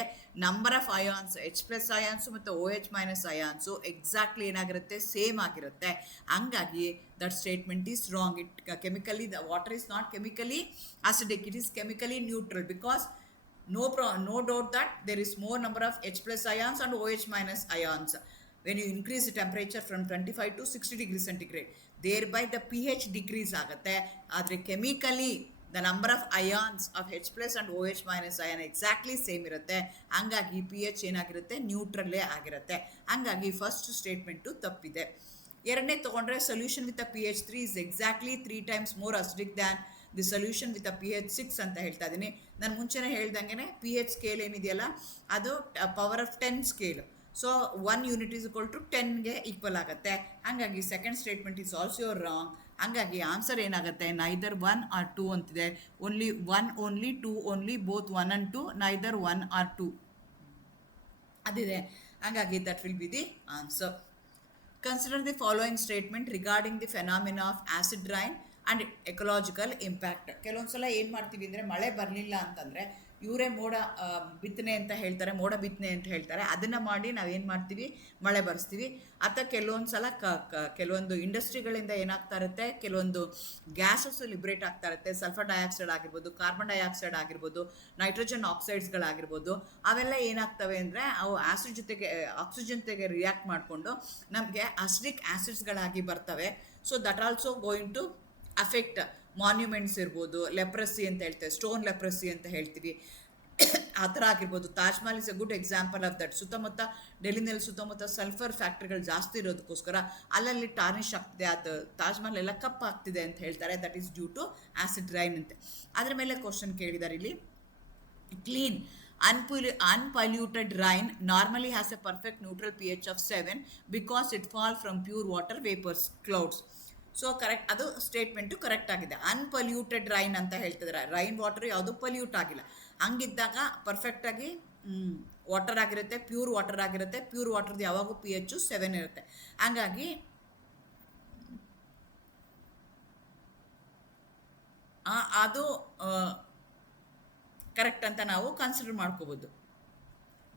number of ions H+ ions ಮತ್ತು OH- ಅಯಾನ್ಸು ಎಕ್ಸಾಕ್ಟ್ಲಿ ಏನಾಗಿರುತ್ತೆ, ಸೇಮ್ ಆಗಿರುತ್ತೆ. ಹಂಗಾಗಿ that statement is wrong. It chemically the water is not chemically acidic, it is chemically neutral because no doubt that there is more number of H+ ions and OH- ions when you increase the temperature from 25 to 60 degree centigrade, thereby the pH decrease ಆಗುತ್ತೆ. ಆದರೆ chemically the number of ions of H+ and OH- ion exactly same ಇರುತ್ತೆ. ಹಂಗಾಗಿ pH ಏನಾಗಿರುತ್ತೆ, ನ್ಯೂಟ್ರಲ್ಲೇ ಆಗಿರುತ್ತೆ. ಹಂಗಾಗಿ first statement ತಪ್ಪಿದೆ. ಎರಡನೇ ತೊಗೊಂಡ್ರೆ, solution with a pH 3 is exactly 3 times more acidic than the solution with a pH 6 ಅಂತ ಹೇಳ್ತಾ ಇದ್ದೀನಿ. ನಾನು ಮುಂಚೆನೇ ಹೇಳ್ದಂಗೆ pH ಸ್ಕೇಲ್ ಏನಿದೆಯಲ್ಲ ಅದು power of 10 scale. So 1 unit is equal to 10ಗೆ ಈಕ್ವಲ್ ಆಗುತ್ತೆ. ಹಾಗಾಗಿ second statement is also wrong. ಹಾಗಾಗಿ ಆನ್ಸರ್ ಏನಾಗುತ್ತೆ, ನೈದರ್ 1 or 2 ಅಂತಿದೆ. Only 1 only, 2 only, both 1 and 2, neither 1 or 2 ಅದಿದೆ. ಹಾಗಾಗಿ that will be the answer. Consider the following statement regarding the phenomena of acid rain and ecological impact. ಕೆಲವೊಂದು ಸಲ ಏನು ಮಾಡ್ತೀವಿ ಅಂದರೆ, ಮಳೆ ಬರಲಿಲ್ಲ ಅಂತಂದರೆ ಇವರೇ ಮೋಡ ಬಿತ್ತನೆ ಅಂತ ಹೇಳ್ತಾರೆ, ಮೋಡ ಬಿತ್ತನೆ ಅಂತ ಹೇಳ್ತಾರೆ. ಅದನ್ನು ಮಾಡಿ ನಾವೇನು ಮಾಡ್ತೀವಿ, ಮಳೆ ಬರೆಸ್ತೀವಿ. ಅಥವಾ ಕೆಲವೊಂದು ಸಲ ಕೆಲವೊಂದು ಇಂಡಸ್ಟ್ರಿಗಳಿಂದ ಏನಾಗ್ತಾ ಇರುತ್ತೆ, ಕೆಲವೊಂದು ಗ್ಯಾಸಸ್ ಲಿಬ್ರೇಟ್ ಆಗ್ತಾ ಇರುತ್ತೆ. ಸಲ್ಫರ್ ಡೈಆಕ್ಸೈಡ್ ಆಗಿರ್ಬೋದು, ಕಾರ್ಬನ್ ಡೈಆಕ್ಸೈಡ್ ಆಗಿರ್ಬೋದು, ನೈಟ್ರೋಜನ್ ಆಕ್ಸೈಡ್ಸ್ಗಳಾಗಿರ್ಬೋದು. ಅವೆಲ್ಲ ಏನಾಗ್ತವೆ ಅಂದರೆ, ಅವು ಆ್ಯಸಿಡ್ ಜೊತೆಗೆ ಆಕ್ಸಿಜನ್ ಜೊತೆಗೆ ರಿಯಾಕ್ಟ್ ಮಾಡಿಕೊಂಡು ನಮಗೆ ಅಸಿಡಿಕ್ ಆ್ಯಸಿಡ್ಸ್ಗಳಾಗಿ ಬರ್ತವೆ. So that also going to affect monuments ಇರ್ಬೋದು, ಲೆಪ್ರಸಿ ಅಂತ ಹೇಳ್ತೇವೆ, ಸ್ಟೋನ್ ಲೆಪ್ರಸಿ ಅಂತ ಹೇಳ್ತೀವಿ, ಆ ಥರ ಆಗಿರ್ಬೋದು. Taj Mahal is a good example of that. ಸುತ್ತಮುತ್ತ ಡೆಲ್ಲಿನಲ್ಲಿ ಸುತ್ತಮುತ್ತ ಸಲ್ಫರ್ ಫ್ಯಾಕ್ಟ್ರಿಗಳು ಜಾಸ್ತಿ ಇರೋದಕ್ಕೋಸ್ಕರ ಅಲ್ಲಲ್ಲಿ ಟಾರ್ನಿಷ್ ಆಗ್ತಿದೆ, ಅದು ತಾಜ್ ಮಹಲ್ ಎಲ್ಲ ಕಪ್ಪಾಗ್ತಿದೆ ಅಂತ ಹೇಳ್ತಾರೆ. That is due to acid rain ಅಂತೆ. ಅದ್ರ ಮೇಲೆ ಕ್ವಶನ್ ಕೇಳಿದ್ದಾರೆ ಇಲ್ಲಿ. Clean unpolluted rain normally has a perfect neutral pH of 7 because it falls from pure water vapors, clouds. So correct, ಅದು ಸ್ಟೇಟ್ಮೆಂಟು ಕರೆಕ್ಟ್ ಆಗಿದೆ. ಅನ್ಪೊಲ್ಯೂಟೆಡ್ ರೈನ್ ಅಂತ ಹೇಳ್ತಿದ್ದಾರೆ. Rain water ಯಾವುದು ಪೊಲ್ಯೂಟ್ ಆಗಿಲ್ಲ. ಹಂಗಿದ್ದಾಗ ಪರ್ಫೆಕ್ಟಾಗಿ ವಾಟರ್ ಆಗಿರುತ್ತೆ, ಪ್ಯೂರ್ ವಾಟರ್ ಆಗಿರುತ್ತೆ. ಪ್ಯೂರ್ ವಾಟರ್ದು ಯಾವಾಗೂ pH 7 ಇರುತ್ತೆ. ಹಂಗಾಗಿ ಅದು ಕರೆಕ್ಟ್ ಅಂತ ನಾವು ಕನ್ಸಿಡರ್ ಮಾಡ್ಕೋಬೋದು.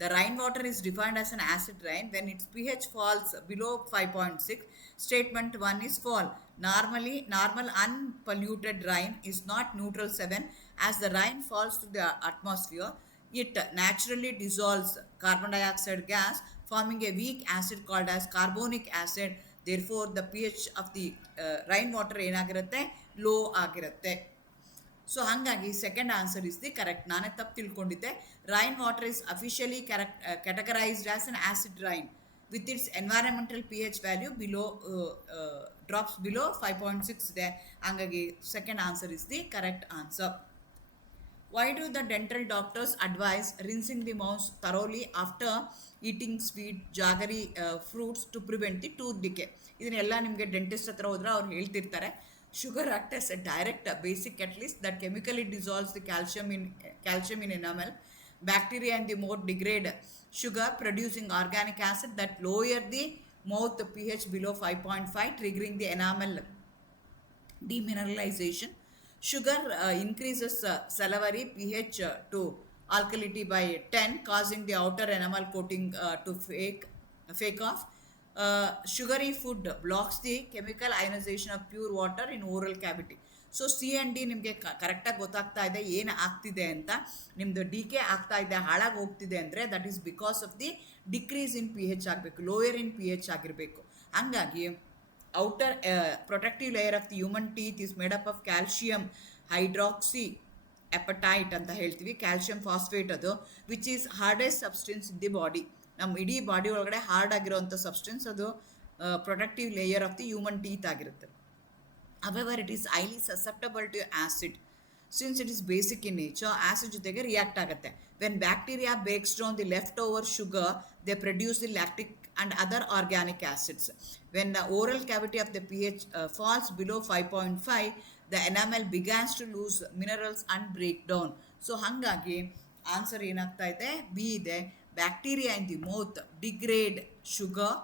The rainwater is defined as an acid rain when its pH falls below 5.6. Statement 1 is false. Normal unpolluted rain is not neutral 7. As the rain falls to the atmosphere, it naturally dissolves carbon dioxide gas, forming a weak acid called as carbonic acid. Therefore, the pH of the rainwater ಏನಾಗಿರುತ್ತೆ, low ಆಗಿರುತ್ತೆ. So ಹಾಗಾಗಿ second answer is the correct. ನಾನೇ ತಪ್ಪು ತಿಳ್ಕೊಂಡಿದ್ದೆ. Rain water is officially categorized as an acid rain with its environmental pH value below drops below 5.6 ಇದೆ. ಹಾಗಾಗಿ second answer is the correct answer. Why do the dental doctors advise rinsing the mouth thoroughly after eating sweet, jaggery fruits to prevent the tooth decay? ಇದನ್ನೆಲ್ಲ ನಿಮಗೆ dentist ಹತ್ರ ಹೋದ್ರೆ ಅವ್ರು ಹೇಳ್ತಿರ್ತಾರೆ. Sugar acts as a direct basic catalyst that chemically dissolves the calcium in enamel. Bacteria and the mouth degrade sugar, producing organic acid that lower the mouth pH below 5.5, triggering the enamel demineralization. Sugar increases salivary pH to alkalinity by 10, causing the outer enamel coating to fake off. Sugary food blocks the chemical ionization of pure water in oral cavity. So C and D ನಿಮಗೆ ಕರೆಕ್ಟಾಗಿ ಗೊತ್ತಾಗ್ತಾ ಇದೆ ಏನು ಆಗ್ತಿದೆ ಅಂತ. ನಿಮ್ಮದು D K ಆಗ್ತಾ ಇದೆ, ಹಾಳಾಗಿ ಹೋಗ್ತಿದೆ ಅಂದರೆ that is because of the decrease in pH ಆಗಬೇಕು, ಲೋಯರ್ ಇನ್ pH ಆಗಿರಬೇಕು. ಹಂಗಾಗಿ outer protective layer of the human teeth is made up of calcium hydroxy apatite ಅಂತ ಹೇಳ್ತೀವಿ, ಕ್ಯಾಲ್ಶಿಯಂ ಫಾಸ್ಫೇಟ್ ಅದು, which is hardest substance in the body. ನಮ್ಮ ಇಡೀ body ಒಳಗಡೆ hard ಆಗಿರೋವಂಥ substance ಅದು protective layer of the human teeth ಆಗಿರುತ್ತೆ. However, it is highly susceptible to acid. Since it is basic in nature, acid ಜೊತೆಗೆ react ಆಗುತ್ತೆ. When bacteria breaks down the leftover sugar, they produce the lactic and other organic acids. When the oral cavity of the pH falls below 5.5, the enamel begins to lose minerals and break down. So ಹಾಗಾಗಿ answer ಏನಾಗ್ತಾ ಇದೆ, B ಇದೆ. Bacteria in the mouth degrade sugar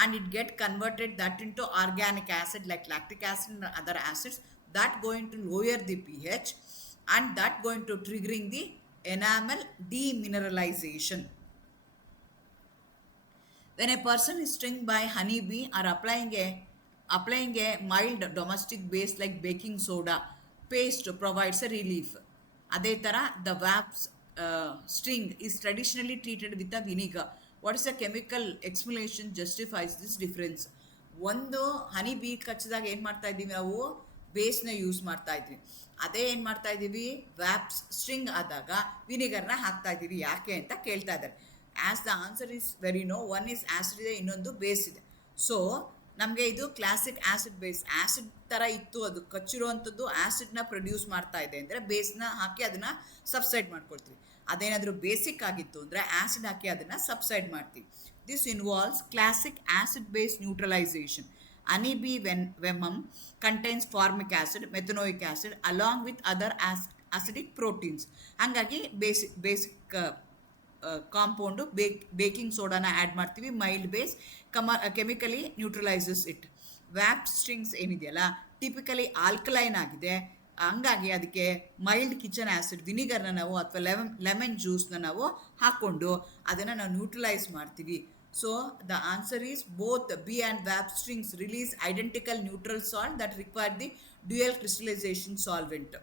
and it get converted that into organic acid like lactic acid and other acids that going to lower the pH and that going to triggering the enamel demineralization. When a person is stung by honeybee or applying a mild domestic base like baking soda paste provides a relief. ಅದೇ ಥರ the wasp sting is traditionally treated with a vinegar. What is the chemical explanation justifies this difference? ಒಂದು ಹನಿ ಬೀ ಕಚ್ಚಿದಾಗ ಏನು ಮಾಡ್ತಾ ಇದ್ದೀವಿ ನಾವು, ಬೇಸ್ನ use ಮಾಡ್ತಾ ಇದ್ವಿ. ಅದೇ ಏನು ಮಾಡ್ತಾ ಇದ್ದೀವಿ, ವ್ಯಾಪ್ಸ್ ಸ್ಟ್ರಿಂಗ್ ಆದಾಗ ವಿನಿಗರ್ನ ಹಾಕ್ತಾ ಇದ್ದೀವಿ. ಯಾಕೆ ಅಂತ ಕೇಳ್ತಾ ಇದ್ದಾರೆ. As the answer is very no. One is acid ಇದೆ, ಇನ್ನೊಂದು ಬೇಸ್ ಇದೆ. ಸೊ ನಮಗೆ ಇದು ಕ್ಲಾಸಿಕ್ ಆ್ಯಸಿಡ್ ಬೇಸ್. ಆ್ಯಸಿಡ್ ಥರ ಇತ್ತು, ಅದು ಕಚ್ಚಿರುವಂಥದ್ದು ಆ್ಯಸಿಡ್ನ ಪ್ರೊಡ್ಯೂಸ್ ಮಾಡ್ತಾ ಇದೆ ಅಂದರೆ ಬೇಸ್ನ ಹಾಕಿ ಅದನ್ನು ಸಬ್ಸೈಡ್ ಮಾಡ್ಕೊಳ್ತೀವಿ. ಅದೇನಾದರೂ ಬೇಸಿಕ್ ಆಗಿತ್ತು ಅಂದರೆ ಆ್ಯಸಿಡ್ ಹಾಕಿ ಅದನ್ನು ಸಬ್ಸೈಡ್ ಮಾಡ್ತೀವಿ. This involves classic acid base neutralization. Honeybee venom contains formic acid, methanoic acid along with other acidic proteins. ಹಾಗಾಗಿ ಬೇಸಿಕ್ ಕಾಂಪೌಂಡು ಬೇಕಿಂಗ್ ಸೋಡಾನ ಆ್ಯಡ್ ಮಾಡ್ತೀವಿ. Mild base chemically neutralizes it. Wasp stings ಏನಿದೆಯಲ್ಲ typically alkaline ಆಗಿದೆ. ಹಂಗಾಗಿ ಅದಕ್ಕೆ mild kitchen acid ವಿನಿಗರ್ನ ನಾವು ಅಥವಾ lemon ಜ್ಯೂಸ್ನ ನಾವು ಹಾಕ್ಕೊಂಡು ಅದನ್ನು ನಾವು ನ್ಯೂಟ್ರಲೈಸ್ ಮಾಡ್ತೀವಿ. So the answer is both B and wasp stings release identical neutral salt that require the dual crystallization solvent.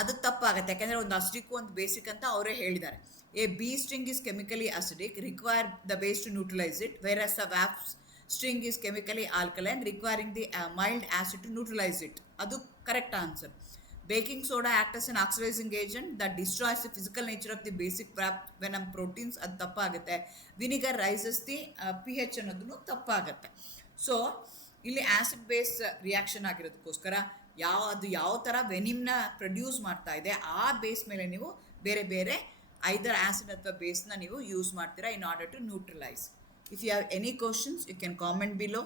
ಅದು ತಪ್ಪಾಗುತ್ತೆ, ಯಾಕೆಂದರೆ ಒಂದು ಅಸಿಡಿಕ್ ಒಂದು ಬೇಸಿಕ್ ಅಂತ ಅವರೇ ಹೇಳಿದ್ದಾರೆ. A bee sting is chemically acidic, require the base to neutralize it, where the wasp string is chemically alkaline, requiring the mild acid to neutralize it. ಅದು correct answer. Baking soda act as an oxidizing agent that destroys the physical nature of the basic venom proteins. ಅದು ತಪ್ಪಾಗುತ್ತೆ. Vinegar rises the pH ಅನ್ನೋದನ್ನು ತಪ್ಪಾಗುತ್ತೆ. So ಇಲ್ಲಿ acid base reaction ಆಗಿರೋದಕ್ಕೋಸ್ಕರ ಯಾವ ಥರ ವೆನಿಮ್ನ produce ಮಾಡ್ತಾ ಇದೆ ಆ ಬೇಸ್ ಮೇಲೆ ನೀವು ಬೇರೆ ಬೇರೆ ಐದರ್ ಆ್ಯಸಿಡ್ ಅಥವಾ ಬೇಸ್ನ ನೀವು ಯೂಸ್ ಮಾಡ್ತೀರಾ in order to neutralize. If you have any questions, you can comment below.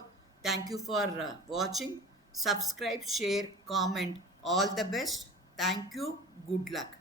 Thank you for watching. Subscribe, share, comment. All the best. Thank you. Good luck.